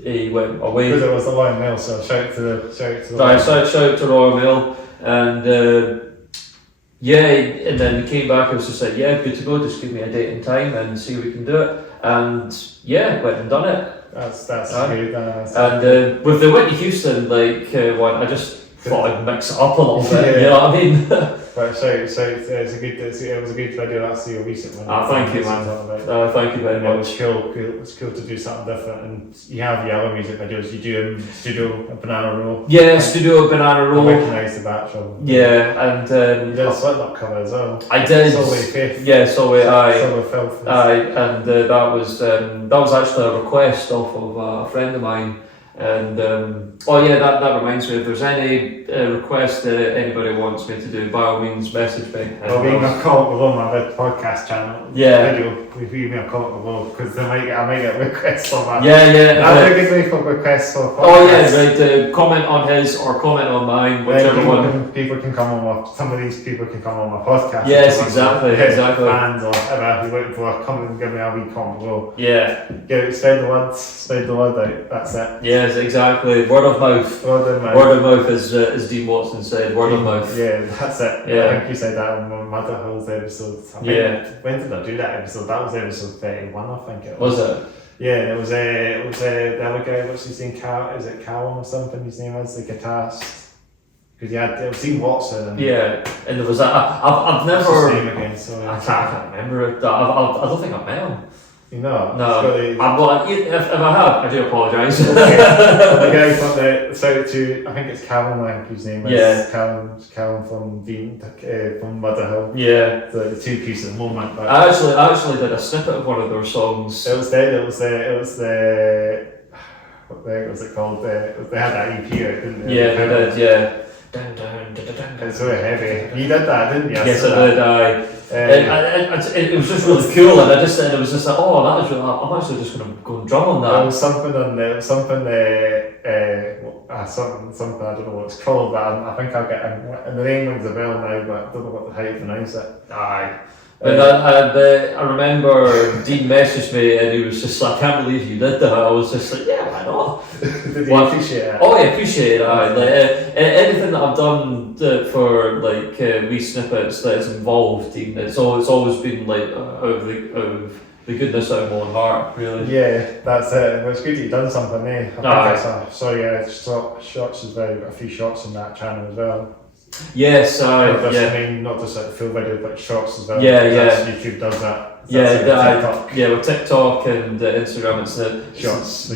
he went away. Because it was the Royal Mail, so shout out to the shout out to Royal Mail, and and then he came back. I was just like, "Yeah, good to go. Just give me a date and time, and see if we can do it." And went and done it. That's good. And with the Whitney Houston one, I just thought I'd mix it up a little bit. You know what I mean? But it was a good video. That's your recent one. Thank you, man. Thank you very much. It's cool to do something different. And you have the other music videos. You do in Studio a Banana Roll. Yeah, Studio a Banana Roll. I recognise the backdrop. Yeah, and you did a Slipknot cover as well. I did. Solway Faith. Yeah, Solway. Filth. And that was actually a request off of a friend of mine. And that reminds me, if there's any request that anybody wants me to do, by all means message me. Well, we can comment below my podcast channel. Video. If you give me a comment below, because I might get requests on that. That's a good way for requests for podcasts. Comment on his or comment on mine, whichever one. People can come on some of these people can come on my podcast. Yes, exactly. Fans or whatever you're waiting for, come and give me a wee comment below. Yeah. Spread the word out. That's it. Yes, exactly. Word of mouth. Word of mouth, as Dean Watson said. Word of mouth. Yeah, that's it. Yeah. I think you said that on my Mother Hills episode. When did I do that episode? That was episode 31, I think it was. Was it? Yeah, and it was the other guy. What's his name? Is it Callum or something? His name is the guitarist. Because it was Dean Watson. And and there was that. I've never. What's his name again? Sorry. I can't remember it. I don't think I've met him. You know? No. If I have, I do apologise. The guy from I think it's Callum, I think his name is. Yeah. Callum from Motherhill. Yeah. The two pieces at the moment. But I actually did a snippet of one of their songs. What was it called? They had that EP out, didn't they? Yeah, they did, yeah. It's really heavy. You did that, didn't you? Yes, I did. It was just really cool, and it was just like, oh, that was really, I'm actually just going to go and drum on that. There was something on there, something I don't know what it's called, but I think I'll get, and the name rings a bell now, but I don't know how to pronounce it. Aye. But I remember Dean messaged me and he was just like, I can't believe you did that. I was just like, yeah, why not? Did you appreciate it? Oh, yeah, appreciate it. Anything that I've done for like wee snippets that has involved Dean, it's always been like out of the goodness out of my own heart, really. Yeah, that's it. Well, it's good that you've done something there. Shots as well. You've got a few shots on that channel as well. Yes, not just like full video, but shorts as well. YouTube does that. With TikTok and Instagram, it's shorts.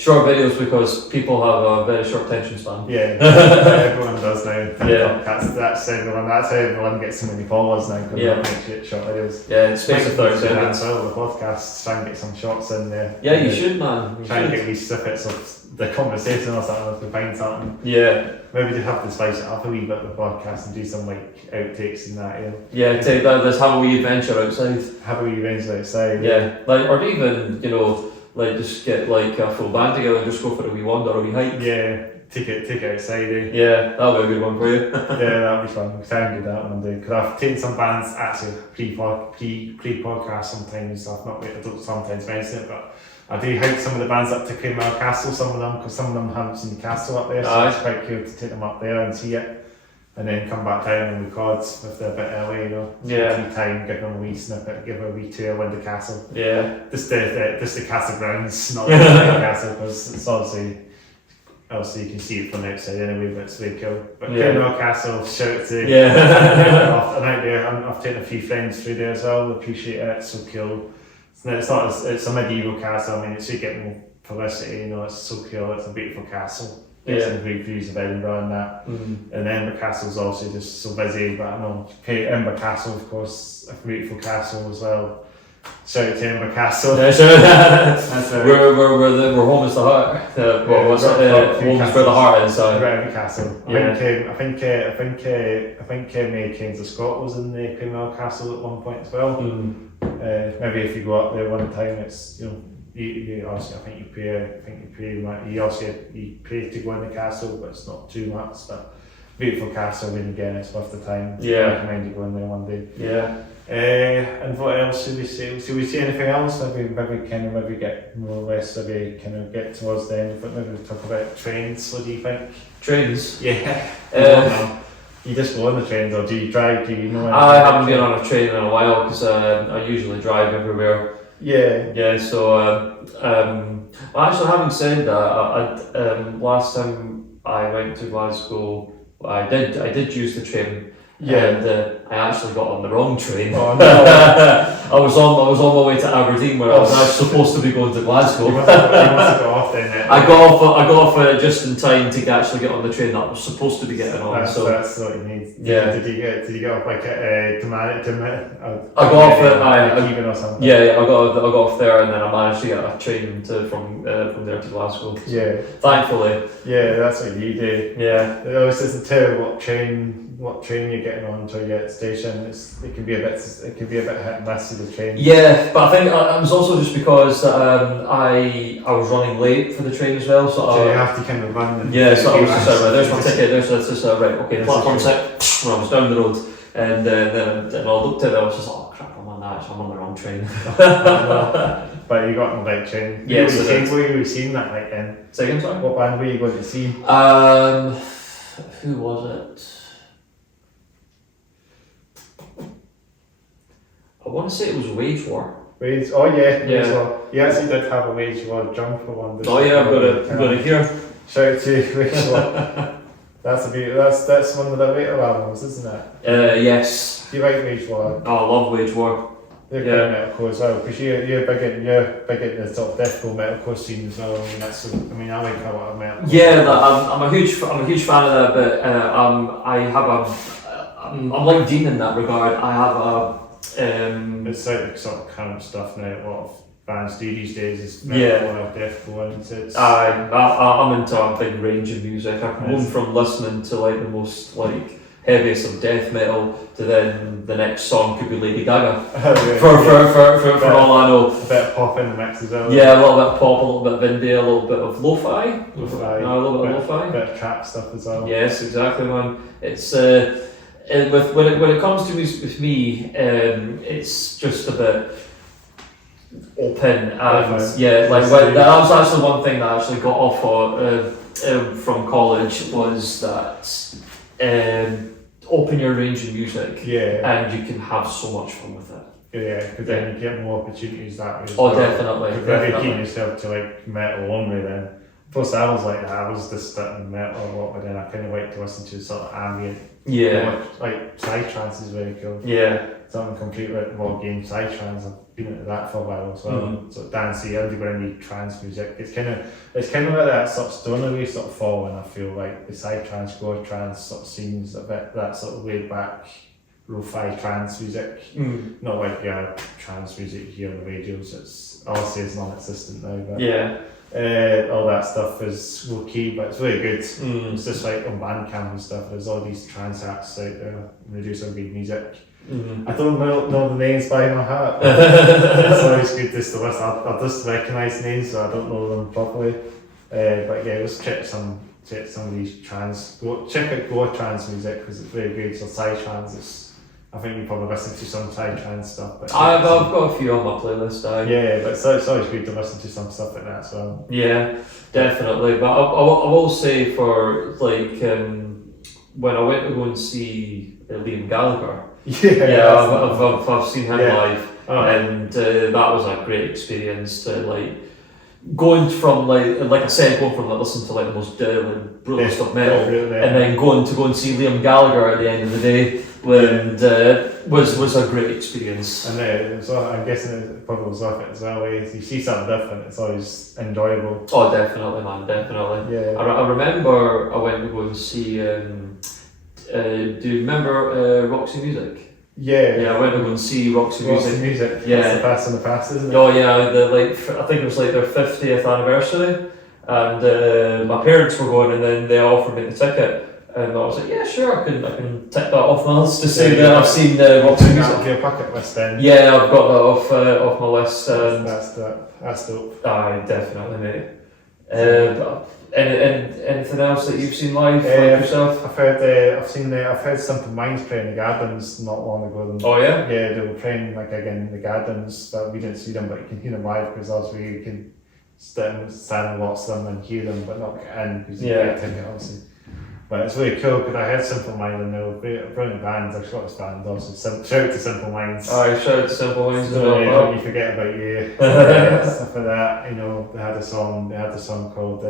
Short videos because people have a very short attention span. Yeah, everyone does now. TikTok, Yeah, that's everyone. That's how everyone gets so many followers now. Because short videos. Yeah, it's space of 30 seconds. So the podcast, try and get some shots in there. Yeah, you should, man. Try and get these snippets of the conversation or something. If we find something. Yeah. Maybe they have to spice it up a wee bit with the podcast and do some like outtakes and that. Yeah, take that. Let's have a wee adventure outside. Have a wee adventure outside. Yeah, like or even like just get like a full band together and just go for a wee wander or a wee hike. Yeah, take it outside. Yeah, that'll be a good one for you. Yeah, that'll be fun. We'll try and do that one day. Because I've taken some bands actually pre-podcast sometimes. I don't sometimes mention it, but I do hike some of the bands up to Cranwell Castle, some of them, because some of them haven't seen the castle up there, so it's quite cool to take them up there and see it, and then come back down and record if they're a bit early, Yeah. Time, give them a wee snippet, give a wee tour around the castle. Yeah. Just the castle grounds, not the castle, because it's obviously you can see it from outside anyway, but it's really cool. But Cranwell Castle, shout out to I'm out there, I've taken a few friends through there as well, appreciate it, it's so cool. It's a medieval castle. I mean, it's getting publicity. It's so cool. It's a beautiful castle. It's some great views of Edinburgh and that. And Edinburgh Castle's also just so busy. But I know Edinburgh Castle, of course, a beautiful castle as well. Shout out to Edinburgh Castle. Yeah, sure. We're home is the heart. Home is where the heart is. Edinburgh Castle. I think Mary Keynes of Scott was in the Cranwell Castle at one point as well. Maybe if you go up there one time, it's you also I think you pay to go in the castle, but it's not too much. But beautiful castle, and again, it's worth the time. Yeah, I recommend you go in there one day. Yeah. And what else should we say? Should we say anything else? Maybe get more or less get towards the end. But maybe we talk about trains. What do you think? Trains? Yeah. You just go on the trains, or do you drive? Do you know? I haven't been on a train in a while because I usually drive everywhere. Yeah. Yeah. So, actually, having said that, last time I went to Glasgow, I did use the train. Yeah. And I actually got on the wrong train. Oh no! I was on my way to Aberdeen, where I was actually supposed to be going to Glasgow. You must have got off then. I got off just in time to actually get on the train that I was supposed to be getting on. That's what you need. Yeah. Did you get off like I got off or something? Yeah, I got off there, and then I managed to get a train from there to Glasgow. Yeah. Thankfully. Yeah, that's what you do. Yeah. It always doesn't tell what train you're getting on until you get to the station. It can be a bit hit and miss with the train. Yeah, but I think it was also just because I was running late for the train as well. So you have to kind of run. So I was just there's my ticket. There's right. Okay, platform 6. When I was down the road, and then I looked at it. I was just like, oh crap, I'm on that. So I'm on the wrong train. But you got on the right train. Yes. Where you were seeing that night then? Second time. What band were you going to see? Who was it? I want to say it was Wage War. Oh yeah. So you actually did have a Wage War jumper one. Oh yeah, I've got it here. Shout out to Wage War. That's one of the later albums, isn't it? Yes. Do you like Wage War? Oh, I love Wage War. They're quite metalcore as well, because you're big into the sort of deathcore metalcore scene as well. I mean, I like a lot of metal. Yeah, I'm a huge fan of that, but I'm like Dean in that regard. I have a it's like the sort of current stuff now. A lot of bands do these days is metalcore, deathcore, and I'm into a big range of music. I can go from listening to like the most like heaviest of death metal to then the next song could be Lady Gaga. For all I know. A bit of pop in the mix as well. Yeah, a little bit of pop, a little bit of indie, a little bit of lo-fi. A little bit of lo-fi. A bit of trap stuff as well. Yes, exactly, man. It's when it comes to music with me, it's just a bit open and that was actually one thing that I actually got off from college was that open your range of music and you can have so much fun with it. Yeah, because then you get more opportunities that way as well. Definitely. If you keep yourself to like metal only then. Plus I was like that, I was just stuck metal a lot, but then I kind of like to listen to sort of ambient. Yeah. Like psytrance is very cool. Yeah. Something completely more game psytrance. I've been into that for a while as well. So dancey, undergroundy trance music. It's kind of like that sort of stoner way sort of following. I feel like the psytrance, gore trance sort of scenes a bit that sort of laid back, lo-fi trance music. Not like trance music here on the radios. It's obviously it's non-existent now, but all that stuff is low-key, but it's really good. It's just like on Bandcamp and stuff. There's all these trance acts out there. They do some good music. I don't know the names by my heart. It's always good just to listen. I'll just recognise names, so I don't know them properly. But yeah, just check some of these trance. Check out gore trance music because it's very good. So psytrance, I think you probably listen to some psytrance stuff. But I've got a few on my playlist. Yeah, but it's always good to listen to some stuff like that as well. Yeah, definitely. But I will say for like when I went to go and see Liam Gallagher. I've seen him live, and that was a great experience. To like going from like I said, going from listening to like the most brutal stuff metal, and then going to see Liam Gallagher at the end of the day, and was a great experience. And I'm guessing it probably was off it as well. You see something different, it's always enjoyable. Oh, definitely, man, definitely. Yeah. I remember I went to go and see. Do you remember Roxy Music? Yeah, I went to go and see Roxy Music. Yeah, that's the best in the past, isn't it? Oh yeah, I think it was like their 50th anniversary, and my parents were going, and then they offered me the ticket, and I was like, yeah, sure, I can tick that off my list to say that I've seen Roxy Music. Off your bucket list then? Yeah, I've got that off my list. That's dope. Aye, definitely, mate. Anything else that you've seen live yourself? I've heard Simple Minds playing in the Gardens not long ago. Oh yeah? Yeah, they were playing like again in the Gardens, but we didn't see them, but you can hear them live because obviously you can stand and watch them and hear them, but not get in because you get a ticket obviously. But it's really cool because I heard Simple Minds and they were brilliant bands. I've got this band also. Shout out to Simple Minds. Aye, shout out to Simple Minds as well. Don't you forget about you. Stuff like that. You know, they had a song called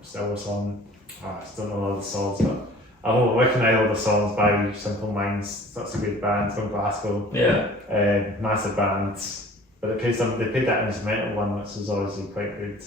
Still a Song. I don't know all the songs, but I won't recognise all the songs by Simple Minds. That's a good band from Glasgow. Yeah. Massive band. But they played that instrumental one, which was obviously quite good.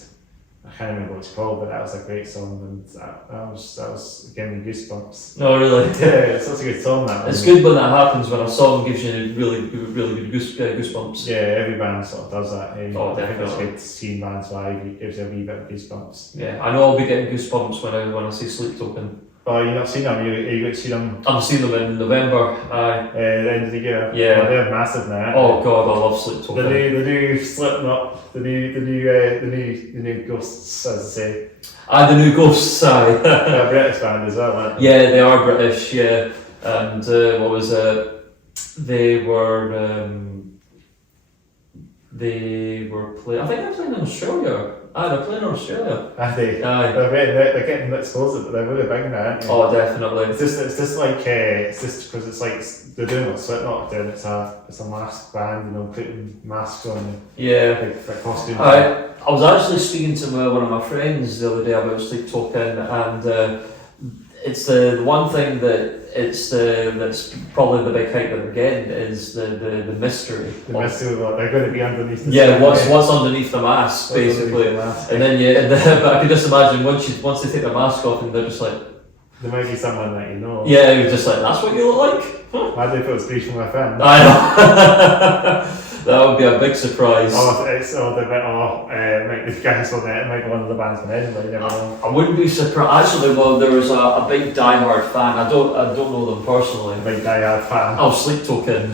I can't remember what it's called, but that was a great song, and that was giving me goosebumps. Oh really? Yeah, it's such a good song. It's good when that happens, when a song gives you really good goosebumps. Yeah, every band sort of does that. Oh, definitely. I think it's good seeing bands live. It gives you a wee bit of goosebumps. Yeah, I know I'll be getting goosebumps when I see Sleep Token. Oh, you've not seen them? Are you going to see them? I'm seeing them in November. The end of the year. Yeah. Oh, they're massive now. Oh god, I love Sleep Token. The new Slipknot, the new Ghosts, as I say. The new Ghosts. They're a British band as well, aren't they? Yeah, they are British. Yeah, and what was it? They were playing. I think they're playing in Australia. They're playing in Australia. Are they? Aye. They're getting exposed, but they're really big now, aren't they? Oh, definitely. It's just because it's like they're doing what Slipknot doing. It's a masked band, you know, putting masks on. Yeah. Like costumes. I was actually speaking to one of my friends the other day about Sleep Token, and it's the one thing that's probably the big hype that we're getting is the mystery. The mystery of what they're going to be underneath the Yeah, what's underneath the mask, basically. And then but I can just imagine once they take the mask off and they're just like, there might be someone that you know. Yeah, you're just like, that's what you look like? Huh? I do put a speech from my friend. I know. That would be a big surprise. Like the guys on it, it might be one of the bands from Edinburgh, you never know. I wouldn't be surprised. Actually, well, there was a big diehard fan. I don't know them personally. A big diehard fan. Oh, Sleep Token.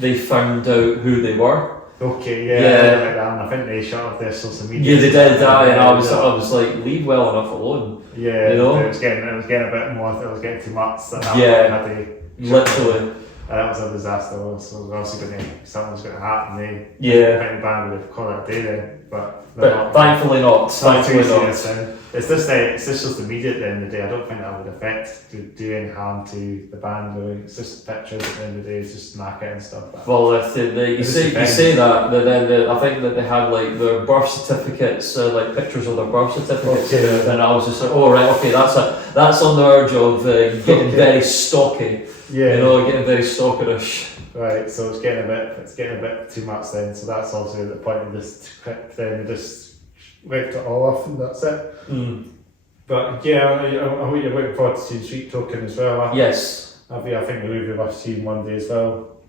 They found out who they were. Okay, yeah. I think they shut off their social media. Yeah, they did that, and I was like, leave well enough alone. Yeah, you know? it was getting a bit more. It was getting too much. Literally. That was a disaster. So something's going to happen. I think the band would have called it a day then, but thankfully not. Thankfully not. It's just social media at the end of the day. I don't think that would affect do any harm to the band. Really. It's just pictures at the end of the day. It's just market and stuff. But well, you say that, then I think that they had like their birth certificates, like pictures of their birth certificates, and I was just like, oh right, okay, that's on the verge of getting very stocky. Yeah, getting very stalkerish. Right, so it's getting a bit too much then. So that's also the point of this clip. Then just ripped it all off, and that's it. But yeah, I hope you're looking forward to seeing Sweet Token as well. Yes. I think the movie I've seen one day as well.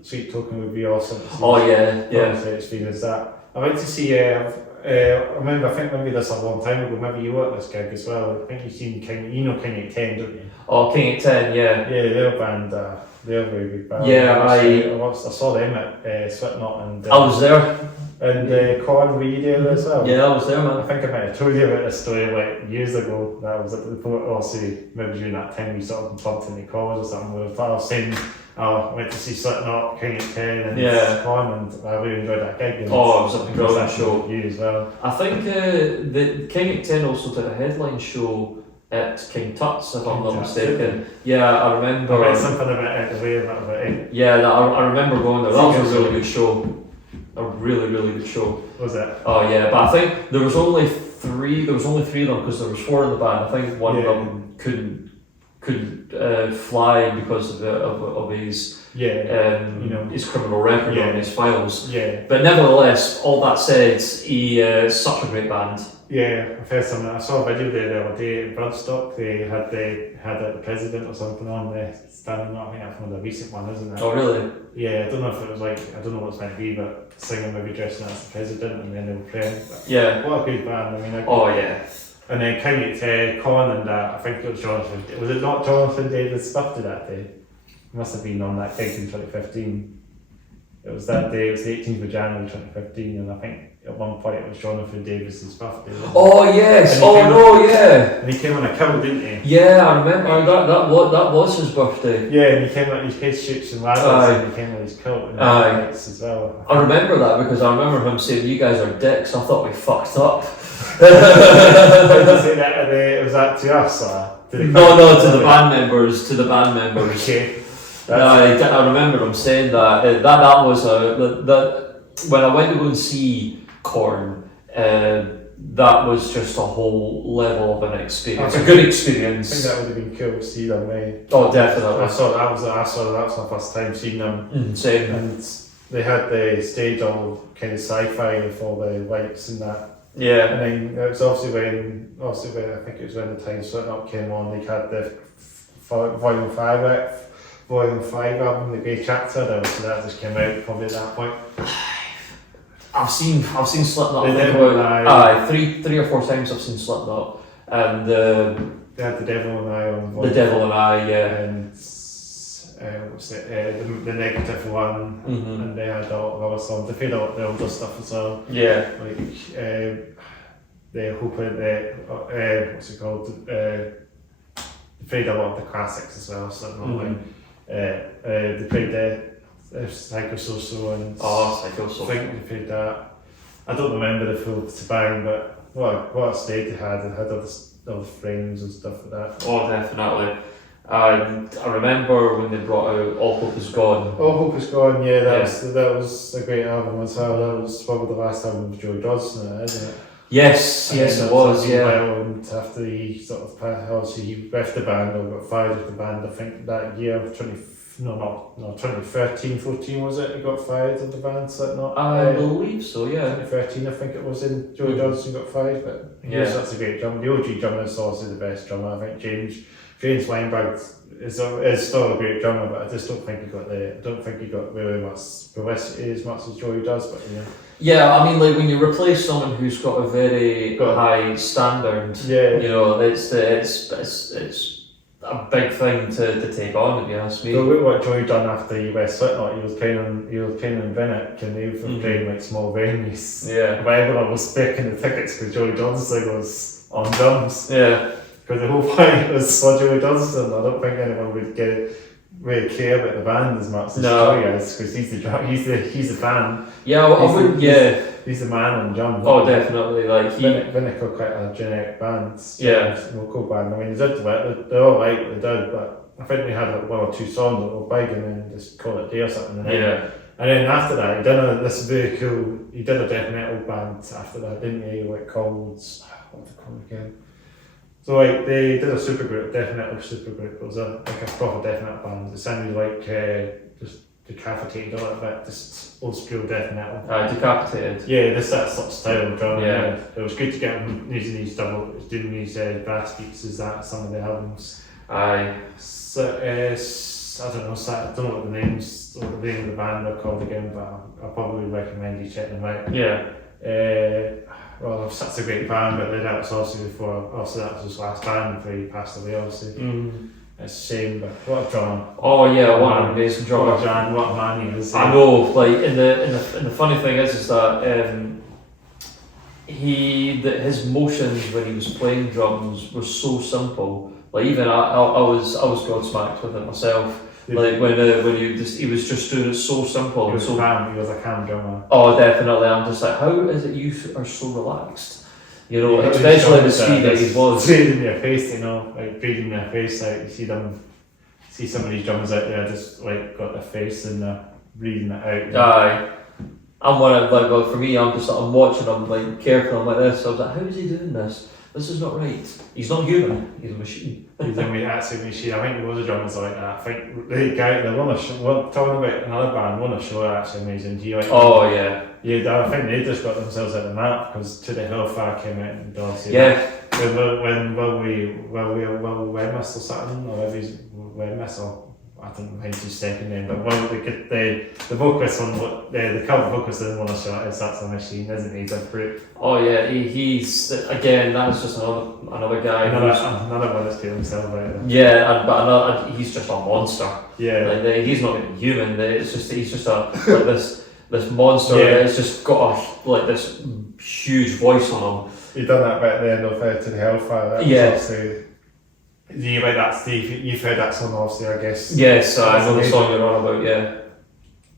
Sweet Token would be awesome. Oh yeah. Experience that. I went to see. I remember. I think maybe this a long time ago. Maybe you were at this gig as well. I think you've seen King. You know King 10, don't you? Oh, King 10, yeah. Yeah, their band. They're a very big band. Yeah, I saw them at Slipknot and. I was there. And Con, were you there as well? Yeah, I was there, man. I think I might have told you about this story like years ago. That was at the point. Also, maybe during that time we sort of bumped into calls or something. I was saying, I went to see Slipknot, King 10, and Con, and I really enjoyed that gig. It was a brilliant show. You as well. I think the King 10 also did a headline show at King Tut's, if I'm not mistaken. Yeah, I remember. I read something about it, the way about it. Yeah, I remember going there. That was a really good show. A really, really good show. Was it? Oh yeah, but I think there was only three. There was only three of them because there was four in the band. I think one of them couldn't fly because of his his criminal record on his files. Yeah. But nevertheless, all that said, he such a great band. Yeah, I've heard something. I saw a video there the other day in Bloodstock. They had the president or something on there standing up. I think that's one of the recent one, isn't it? Oh really? Yeah, I don't know if it was like, I don't know what it's meant to be, but singing maybe dressing as the president and then they were praying. Yeah. What a good band. I mean. Yeah. And then King Con and I think it was Jonathan. Was it not Jonathan Davis' birthday that day? It must have been on that gig in 2015. It was that day. It was the 18th of January 2015, and I think at one point it was Jonathan Davis's birthday. Oh yes! Yeah! And he came on a kill, didn't he? Yeah, I remember that was his birthday. Yeah, and he came on his head shoots and ladders, and he came on his kilt and lights as well. I remember that because I remember him saying, "You guys are dicks." I thought we fucked up. Did you say that? Was that to us or? To the band members. To the band members. Okay. I remember him saying that. That was when I went to go and see Korn. That was just a whole level of an experience. A good experience. I think that would have been cool to see them. Oh, definitely. I saw that was my first time seeing them. Same. And they had the stage all kind of sci-fi with all the lights and that. Yeah. And then it was obviously when I think it was when the time Slipknot came on. They had the Volume 5 album, The Grey Chapter. That just came out probably at that point. I've seen Slipknot. Three or four times I've seen Slipknot, and they had The Devil and I on. The Devil and I, yeah. And what's it? The Negative One, and they had all the other songs. They played all the older stuff as well. Yeah. Like they what's it called? They played a lot of the classics as well. So they played the Psychosocial and Psychosocial. I think they played that. I don't remember the full shebang, but what a stage they had. They had all the frames and stuff like that. Oh, definitely. I remember when they brought out All Hope Is Gone. All Hope Is Gone, yeah, that was a great album as well. That was probably the last album of Joey Dodson, isn't it? Yes, yes, it was. Yeah. And after he sort of obviously he left the band or got fired of the band, I think that year 2013, 14 was it? He got fired of the band, Slipknot. I believe so. Yeah. 2013, I think it was. In Joey Johnson got fired, but yeah, that's a great drummer. The OG drummer is also the best drummer. I think James Weinberg is still a great drummer, but I just don't think he got really much publicity as much as Joey does. But yeah, I mean, like when you replace someone who's got a very high standard, you know, it's a big thing to take on, to be honest with me. So look what Joey done after he left Slipknot. He was playing in Vinnick, and they were playing like small venues. Yeah. But everyone was picking the tickets because Joey Johnson was on drums. Yeah. Because the whole point was for Joey Johnson. I don't think anyone would really care about the band as much as Joey is, because he's the fan. Yeah, I wouldn't. Yeah. He's the man on drums. Oh, definitely. Like Vinnick are quite a generic band. Yeah. Local band. I mean, they're all right what they did, but I think they had like one or two songs that were big, and then just call it a day or something. And then after that, he did a death metal band after that, didn't he? Like called, what's it called again? So like they did a supergroup, death metal supergroup. It was like a proper death metal band. It sounded like just decapitated a little bit, just old school death metal. Decapitated. Yeah, that sort of style of drum. Yeah. It was good to get him using these doing these brass beats as that some of the albums. Aye. So I don't know. I don't know what the name of the band are called again, but I'll probably recommend you check them out. Yeah. Well, such a great band, but that was also that was his last band before he passed away, obviously. It's a shame, but what a drummer. Oh yeah, what an amazing drummer. What a man he was. I know, like, and the funny thing is that his motions when he was playing drums were so simple. Like even I was gobsmacked with it myself. Like when he was just doing it so simple. He was a calm drummer. Oh, definitely. I'm just like, how is it you are so relaxed? You know, especially the speed that he was. Breathing in your face, you know, like breathing in your face. Like you see some of these drummers out there just like got their face and they're breathing it out. Aye. I'm one of like, well, for me, I'm watching him like carefully. I'm like this. I was like, how is he doing this? This is not right. He's not human. He's a machine. He's actually a machine. I think there was a drummers like that. I think the guy, the one talking about another band, one of the show actually amazing. Do you like? Oh yeah. Yeah, I think they just got themselves out of the map because To the Hellfire came out and Dorsey. Yeah. When will we miss or something, or every miss or I don't know how to second name, but well, the vocalist on the cover vocalist in one of the shot is that's a machine, isn't he? The brute. Oh yeah, he's again. That's just another guy. Another one that's getting himself out. Yeah, but he's just a monster. Yeah, like, he's not even human. He's just like this monster that's just got this huge voice on him. He done that bit at the end of To the Hellfire. You like that, Steve? You've heard that song, obviously, I guess. Yes, I know the song you're on about. Yeah,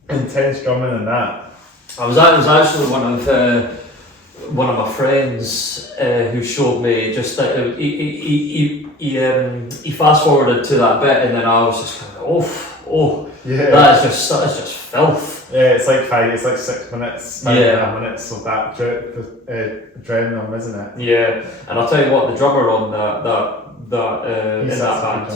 intense drumming and that. I was actually one of my friends who showed me just that he fast forwarded to that bit, and then I was just kind of yeah, that is just filth. Yeah, it's like 6 minutes, 5.5 minutes of that adrenaline, isn't it? Yeah, and I'll tell you what, the drummer on that in that band,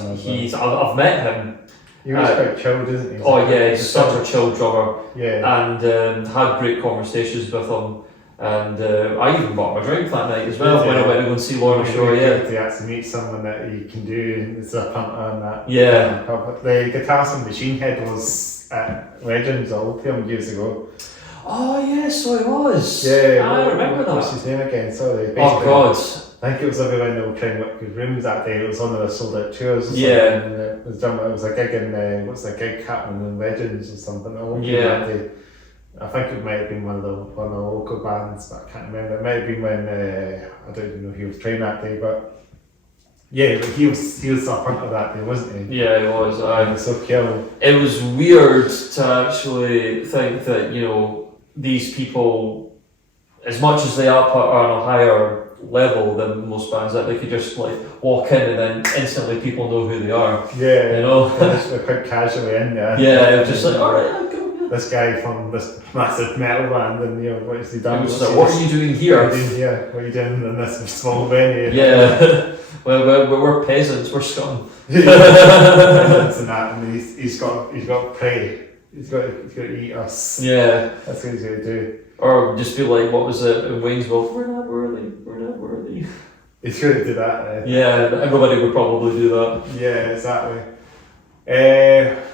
I've met him. He was quite chilled, isn't he? Oh yeah, he's such a chill drummer. Yeah, and had great conversations with him. And I even bought him a drink that night as well when I went to go and see Lorna Shore. Yeah, to actually meet someone that you can do it's a punter and that. Yeah, the guitarist from Machine Head was at Legends Opium years ago. Oh yes, so he was. Yeah, I remember that. What's his name again? Sorry. Oh God. I think it was everyone that were trying Wicked Rooms that day. It was one of the sold out tours. Or yeah. And, it was a gig in what's the gig happening in Legends or something. Yeah. I think it might have been one of the local bands, but I can't remember. It might have been when I don't even know if he was trained that day, but yeah, but he was up front of that day, wasn't he? Yeah, he was. He was so killed. It was weird to actually think that these people, as much as they are on a higher level than most bands, that they could just like walk in and then instantly people know who they are. Yeah, you know, they're quite casually in there. Yeah, it was just like, all right, I'll go. this guy from this massive metal band, and you know, what has he done? What are you doing here? What are you doing in this small venue? Yeah. Well, we're peasants. We're scum. And that, and he's got prey. He's got to eat us. Yeah. That's what he's going to do. Or just be like, what was it in Waynesville? We're not worthy. He's going to do that. Yeah, everybody would probably do that. Yeah, exactly.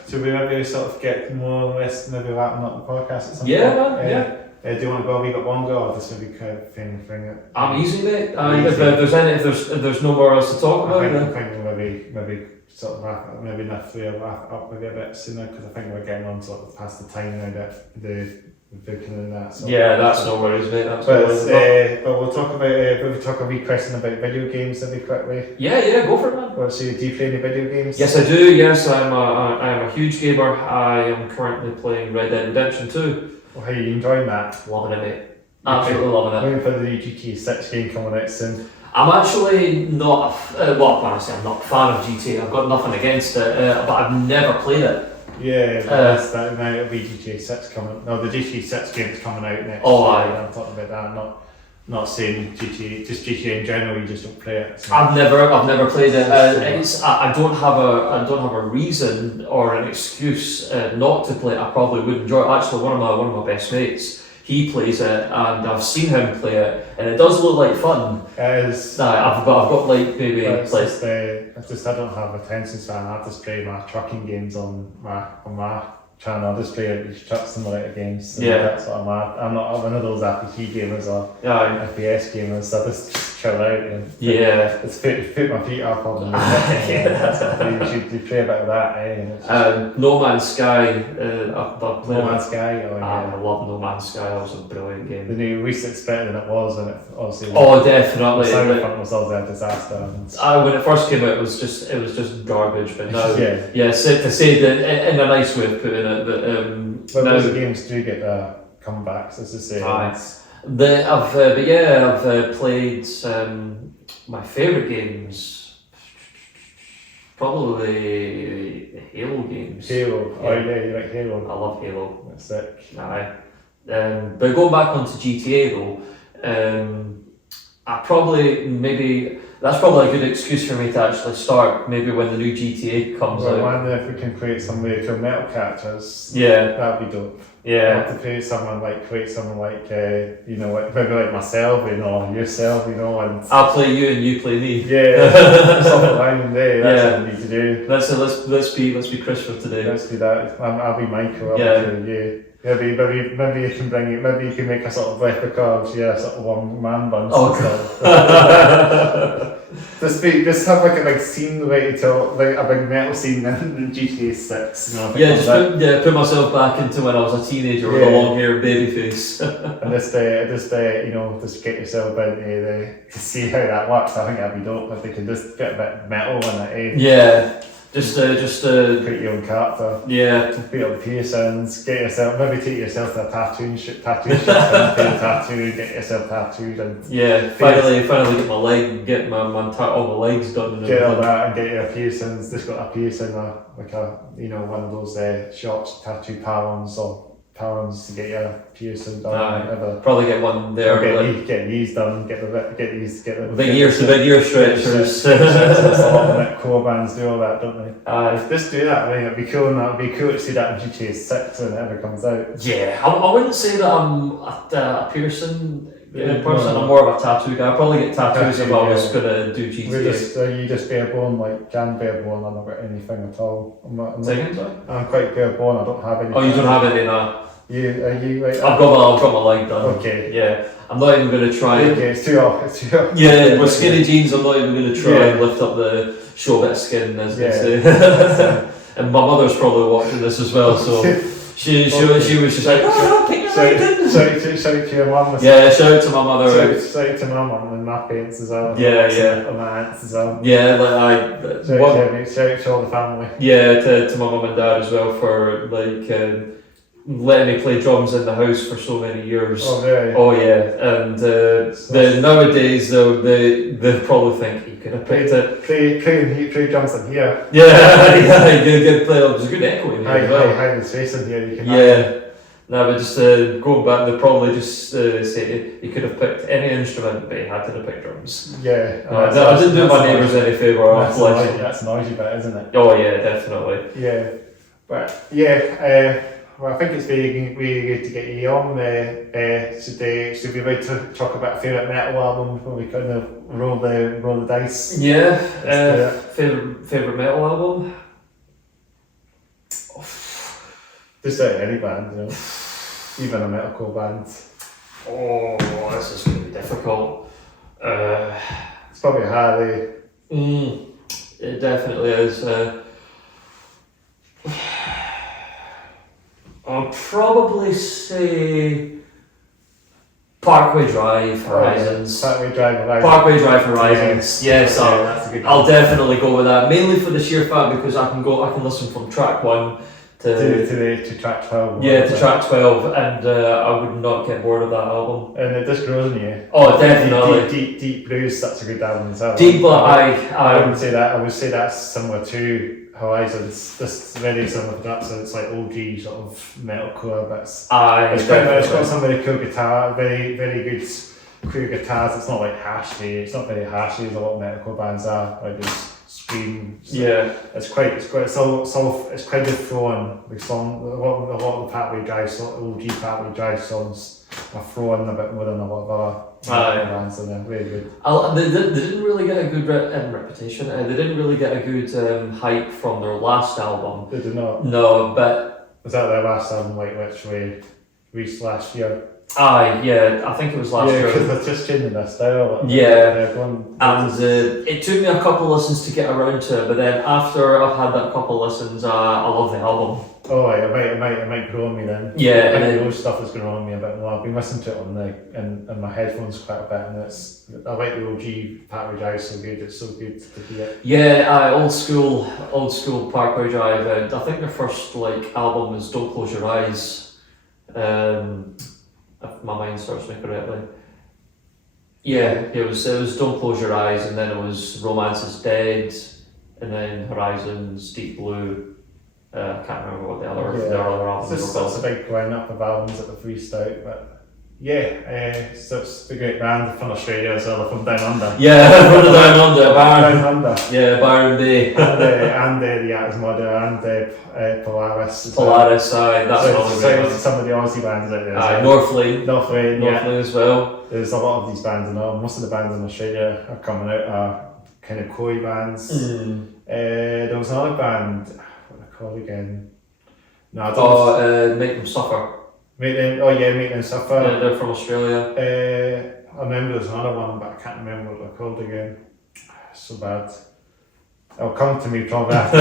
Should we maybe sort of get more or less maybe wrapping up the podcast at some point? Yeah. Do you want to go? We got one go, or just maybe kind of thing it? I'm easy, mate. If there's no more else to talk about, I think maybe sort of wrap up, maybe enough to wrap up maybe a bit sooner, because I think we're getting on sort of past the time now that the booking and that. So that's no worries, mate. But we'll talk about a wee question about video games maybe quickly. Yeah, go for it, man. So do you play any video games? Yes, I do. Yes, I'm a huge gamer. I am currently playing Red Dead Redemption 2. Well, how are you enjoying that? Loving it, mate. Absolutely loving it. Waiting for the new GTA 6 game coming out soon. I'm actually not, honestly, I'm not a fan of GTA. I've got nothing against it, but I've never played it. Yeah, that's that. Now it'll be GTA 6 coming. No, the GTA 6 game is coming out next. Oh, year. I'm talking about that. Not saying GTA, just GTA in general. You just don't play it. So. I've never played it. I don't have a reason or an excuse not to play it. I probably would enjoy it. Actually, one of my best mates, he plays it, and I've seen him play it, and it does look like fun. I've got like maybe I don't have attention span. I just play my trucking games on my channel. I just play these truck simulator games. So that's what I'm not one of those RPG gamers or FPS gamers. So I just chill out and just put my feet up on the that's what I do. You play a bit of that. No Man's Sky. I've played No Man's Sky. I love No Man's Sky. That was a brilliant game. The new we it's better than it was, and it obviously. Oh, definitely. Cyberpunk was also a disaster. When it first came out, it was just garbage. But now, to say that in a nice way of putting it, but now the games do get comebacks, as I say. I've played my favourite games. Probably the Halo games. Halo, you like Halo? I love Halo. That's sick. Aye. But going back onto GTA though, that's probably a good excuse for me to actually start maybe when the new GTA comes out. I wonder if we can create some really cool metal characters. Yeah. That'd be dope. Yeah. To create someone like maybe like myself, or yourself, and I'll play you and you play me. Yeah. Something like that. That's what we need to do. Let's be Chris for today. Let's do that. I'll be Michael. I'll be you. Maybe you can bring it. Maybe you can make a sort of replica of sort of one man buns. Just have like a big scene ready to like a big metal scene in GTA 6. Put myself back into when I was a teenager with a long hair baby face. And just get yourself into to see how that works. I think that'd be dope if they could just get a bit metal in it. Yeah. Just create your own character. Yeah. Beat up the piercings, take yourself to a tattoo shop, pay a tattoo, get yourself tattooed, and finally get all my legs done. Get all that and get your piercings. Just got a piercing, like one of those shops, tattoo parlons or parlons to get your piercing done. Probably get one there. Get these done. Get the big ear stretchers. A lot of core bands do all that, don't they? Just do that. I mean, it'd be cool, and it'd be cool to see that in GTA 6 when it ever comes out. Yeah, I wouldn't say that I'm a piercing person. I'm more of a tattoo guy. I'd probably get tattoos if I was gonna do GTA. You just bare bone, like Jan bare bone. I'm not got anything at all. I'm quite bare bone. I don't have any. Oh, you don't have any now. Are you right? I've got my leg done. Okay. Yeah. I'm not even going to try. Okay, it's too off. Yeah, with skinny jeans, I'm not even going to try and lift up the show a bit of skin, as they say. And my mother's probably watching this as well, so she was just like, pick your shout to your mum. Yeah, shout out to my mother. Shout to my mum and my parents as well. And my aunts as well. Yeah, shout to all the family. Yeah, to my mum and dad as well for letting me play drums in the house for so many years. Oh, really? Oh, yeah. And nowadays, though, they probably think you could have picked it. Play drums in here. Yeah, you could play. There's a good echo in here. Hide his face in here. You can No, but just going back, they probably just say he could have picked any instrument, but he had to have picked drums. Yeah. I didn't do my neighbours any favour. That's noisy bit, isn't it? Oh yeah, definitely. Yeah. But yeah, well, I think it's really good to get you on. Should we like to talk about favourite metal album when we kind of roll the dice? Yeah. Favourite metal album? Just any band, you know, even a metalcore band. Oh, this is going to be difficult. It's probably hard. It definitely is. I'll probably say Parkway Drive Horizons. Parkway Drive Horizons. Parkway Drive Horizons. Yes, that's a good I'll definitely go with that. Mainly for the sheer fact because I can listen from track 1 to track 12. Yeah, to track 12, and I would not get bored of that album. And it just grows on you. Oh, definitely. Deep Blues, that's a good album as well. Deep, but I wouldn't say that. I would say that's similar to Horizons. This very similar to that, so it's like OG sort of metalcore, but it's got some very cool guitar, very good cool guitars. It's not like hashy. It's not very hashy as a lot of metalcore bands are. Like just scream. So yeah. It's quite it's quite good flowing. The song, a lot of the Parkway Drive, OG Parkway Drive songs are flowing a bit more than a lot of other bands, and they're very good. They didn't really get a good reputation. They didn't really get a good hype from their last album. They did not. No, but was that their last album? Like which we released last year? Yeah, I think it was last year. Yeah, because they're just changing their style. Yeah, and it took me a couple of listens to get around to it, but then after I've had that couple of listens, I love the album. Oh, right, it might grow on me then. Yeah, I think those stuff is going to grow on me a bit more. I've been listening to it in my headphones quite a bit, and I like the OG Parkway Drive so good. It's so good to hear. Yeah, old school Parkway Drive. I think their first album was Don't Close Your Eyes. If my mind serves me correctly. Yeah, it was Don't Close Your Eyes, and then it was Romance is Dead, and then Horizons, Deep Blue. I can't remember what the other albums were called. It's a big lineup of albums that they've released out, but yeah, so it's a great band from Australia as well, from Down Under. Yeah, from Down Under, Down Under. Yeah, Byron Bay. and the Islasorna and Polaris. Polaris, that's another one. Some of the Aussie bands out there. Northlane as well. There's a lot of these bands, and most of the bands in Australia are coming out are kind of Koi bands. There was another band, what are they called again? No, I don't Make Them Suffer. Make Them Suffer. Yeah, they're from Australia. I remember there's another one, but I can't remember what they're called again. So bad. It'll come to me probably after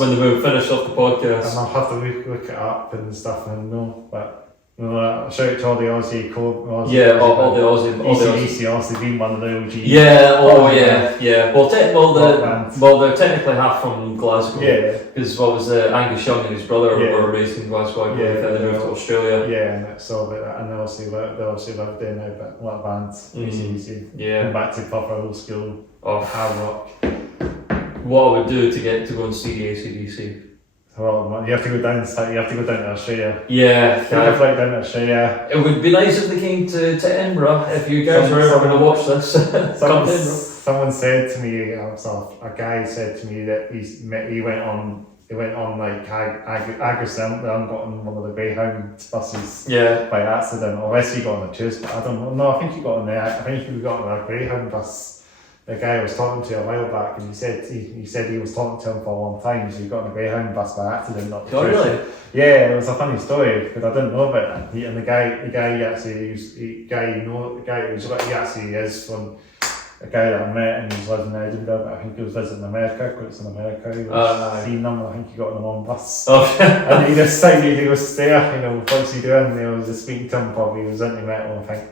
when we finish off the podcast. And I'll have to look it up and stuff and know, but shout out to all the Aussie all the Aussie acdc also been one of the OG. Yeah. Well, they're technically half from Glasgow. Yeah. Because Angus Young and his brother were raised in Glasgow. Then they moved to Australia. Yeah, and it's all about that. And they're obviously loved there now, but a lot of bands. ACDC. Yeah. Going back to proper old school hard rock. What I would do to go and see the ACDC. You have to go down to Australia. Yeah. Take a flight down to Australia. It would be nice if they came to Edinburgh. If you guys are ever going to watch this, come to Edinburgh. Someone said to me, a guy said to me that he went on like Islasorna and got on one of the Greyhound buses by accident, unless he got on a tube. But I don't know. No, I think he got on there. I think he got on a Greyhound bus. The guy I was talking to a while back, and he said he was talking to him for a long time, so he got on a Greyhound bus by accident. Really? Yeah, it was a funny story because I didn't know about it. And the guy is from a guy that I met, and he's living in Edinburgh, but I think he was visiting America, because it's in America. He was seeing them, and I think he got on the wrong bus. And he decided he was there, what's he doing? And I was just speaking to him, probably he was into metal, I think.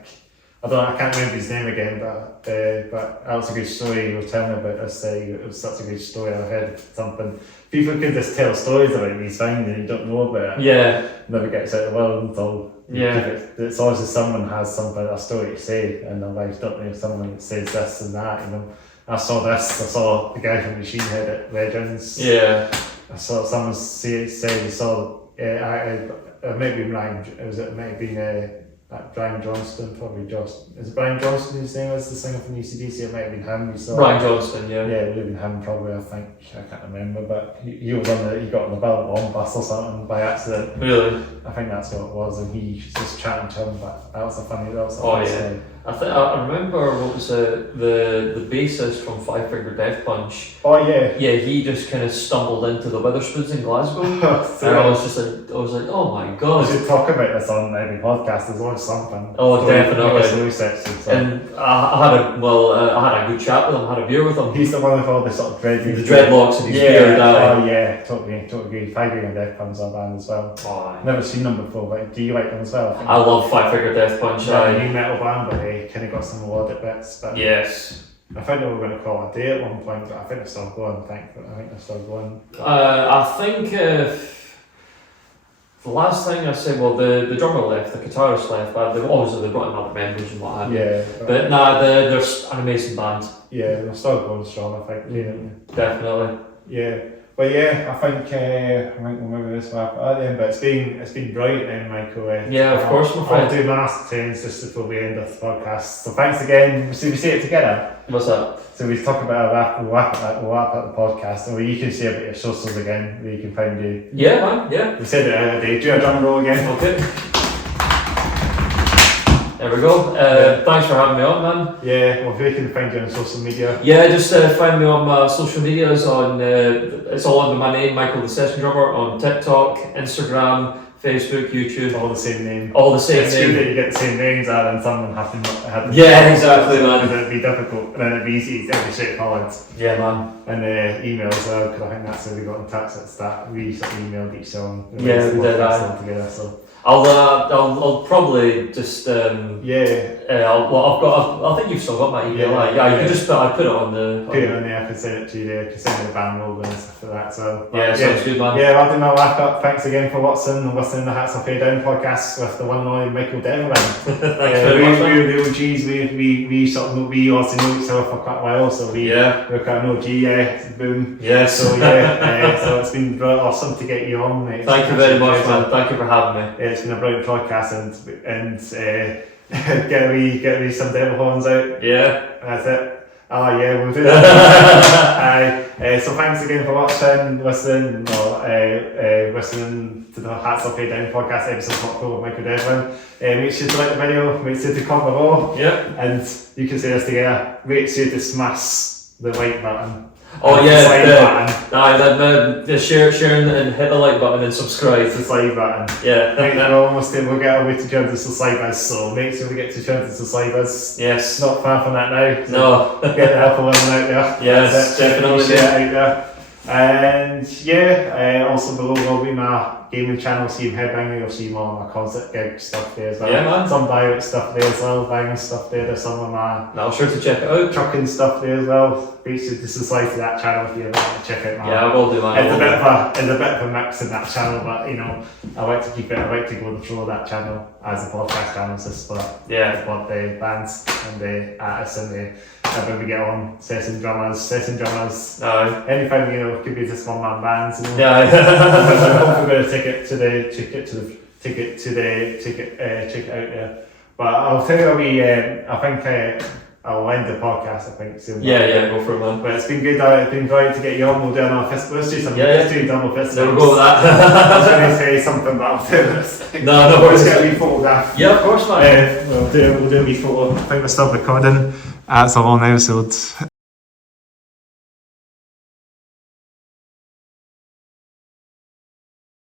I can't remember his name again, but that was a good story. He was telling me about this. It was such a good story. I heard something. People can just tell stories about these things and you don't know about it. Yeah. It never gets out of the world until it's always someone has a story to say in their life, don't they? Someone says this and that. I saw the guy from Machine Head at Legends. Yeah. I saw someone say he saw it might be Ryan. It might have been like Brian Johnston, probably Is it Brian Johnston whose name was the singer from UCDC? It might have been him. We saw Brian Johnston, yeah. Yeah, it would have been him probably. I think I can't remember, but he was he got on the Billabong bus or something by accident. Really? I think that's what it was, and he was just chatting to him. But that was a funny. Oh yeah. I remember what was the bassist from Five Finger Death Punch. Oh yeah. Yeah, he just kind of stumbled into the Witherspoons in Glasgow, and I was like, oh my god. We should talk about this on every podcast. There's always something. Oh, definitely. And I had a good chat with him. I had a beer with him. He's the one with all the sort of dreadlocks and his beard. Oh yeah, totally agree. Five Finger Death Punch are a band as well. Oh, never seen them before, but do you like them as well? I love Five Finger Death Punch. Yeah, new metal band, but they kind of got some melodic bits. But yes. I think they were going to call it a day at one point, but I think they're still going. I think they're still going. I think the last thing I said, well, the drummer left, the guitarist left, but obviously they brought in other members and what have you. Yeah. But nah, they're an amazing band. Yeah, they're still going strong, I think. Yeah. Definitely. Yeah. But yeah, I think we'll maybe this wrap at the end, but it's been brilliant then, Michael. Yeah, of course, my friend. I'll do my last turns just before we end the podcast. So thanks again. So we say it together. What's that? So we talk about we'll wrap up the podcast, and you can say about your socials again, where you can find you. Yeah, man. Yeah. We said it the other day. Do a drum roll again. Okay. There we go. Thanks for having me on, man. Yeah, well, where can we find you on social media? Yeah, just find me on my social medias on, it's all under my name, Michael the Session Drummer, on TikTok, Instagram, Facebook, YouTube. All the same name. All the same it's name. It's good that you get the same names and someone have to yeah, exactly, man. It'd be difficult, and then it'd be easy to be straightforward. Yeah, man. And email as well, because I think that's how we got in touch at the start. We sort of emailed each other. Yeah, we did that. Together, so. I'll probably just I think you've still got my email. You can just I put it on the. Put it on there. I can send it to you there. I can send you the band logo and stuff for that. So sounds good, man. Yeah, I'll do my wrap up. Thanks again for watching and listening to the Hats Off Head Down podcast with the one and only Michael Devlin. Thanks very much. We were the OGs. We sort of we also know each other for quite a while. So we're quite an OG. Boom. Yeah. So so it's been awesome to get you on. Thank you very much, man. Thank you for having me. It's been a brilliant podcast and get me some devil horns out. Yeah. That's it. Oh yeah, we'll do that. So thanks again for watching, listening to the Hats Off Head Down podcast episode 4 with Michael Devlin. Make sure to like the video, make sure to comment below. Yeah. And you can say this together, make sure to smash the like button. Oh yeah, the share and hit the like button and subscribe. The slide button. Yeah. We'll get our way to 200 subscribers, so make sure we get to 200 subscribers. Yes. Not far from that now. So no. Get the help of everyone out there. Yes, definitely. Share it out there. And also below will be my gaming channel, see Headbanger. You'll see more of my concert gig stuff there as well. Yeah, man. Some direct stuff there as well, banging stuff there. There's some of my I'll sure to check it out. trucking stuff there as well. Basically, just subscribe to that channel if you want to check it out. Yeah, I will do, man. It's a bit of a mix in that channel, but I like to keep it. I like to go the flow of that channel as a podcast channel, just for the bands and the artists and the when we get on session drummers. Anything could be just one man bands. Yeah. Hopefully, we're going to take it out there. But I'll tell you, I think I'll end the podcast. I think soon. Yeah, go for it, man. But it's been good. It's been great to get you on. We'll do another fist. Let's do some. Let's do double fist. There we go with that. I was going to say something, but I'll do this. No worries. Let's get a wee photograph. Yeah, of course, man. We'll do a wee photo. I think we're still recording. That's a long episode.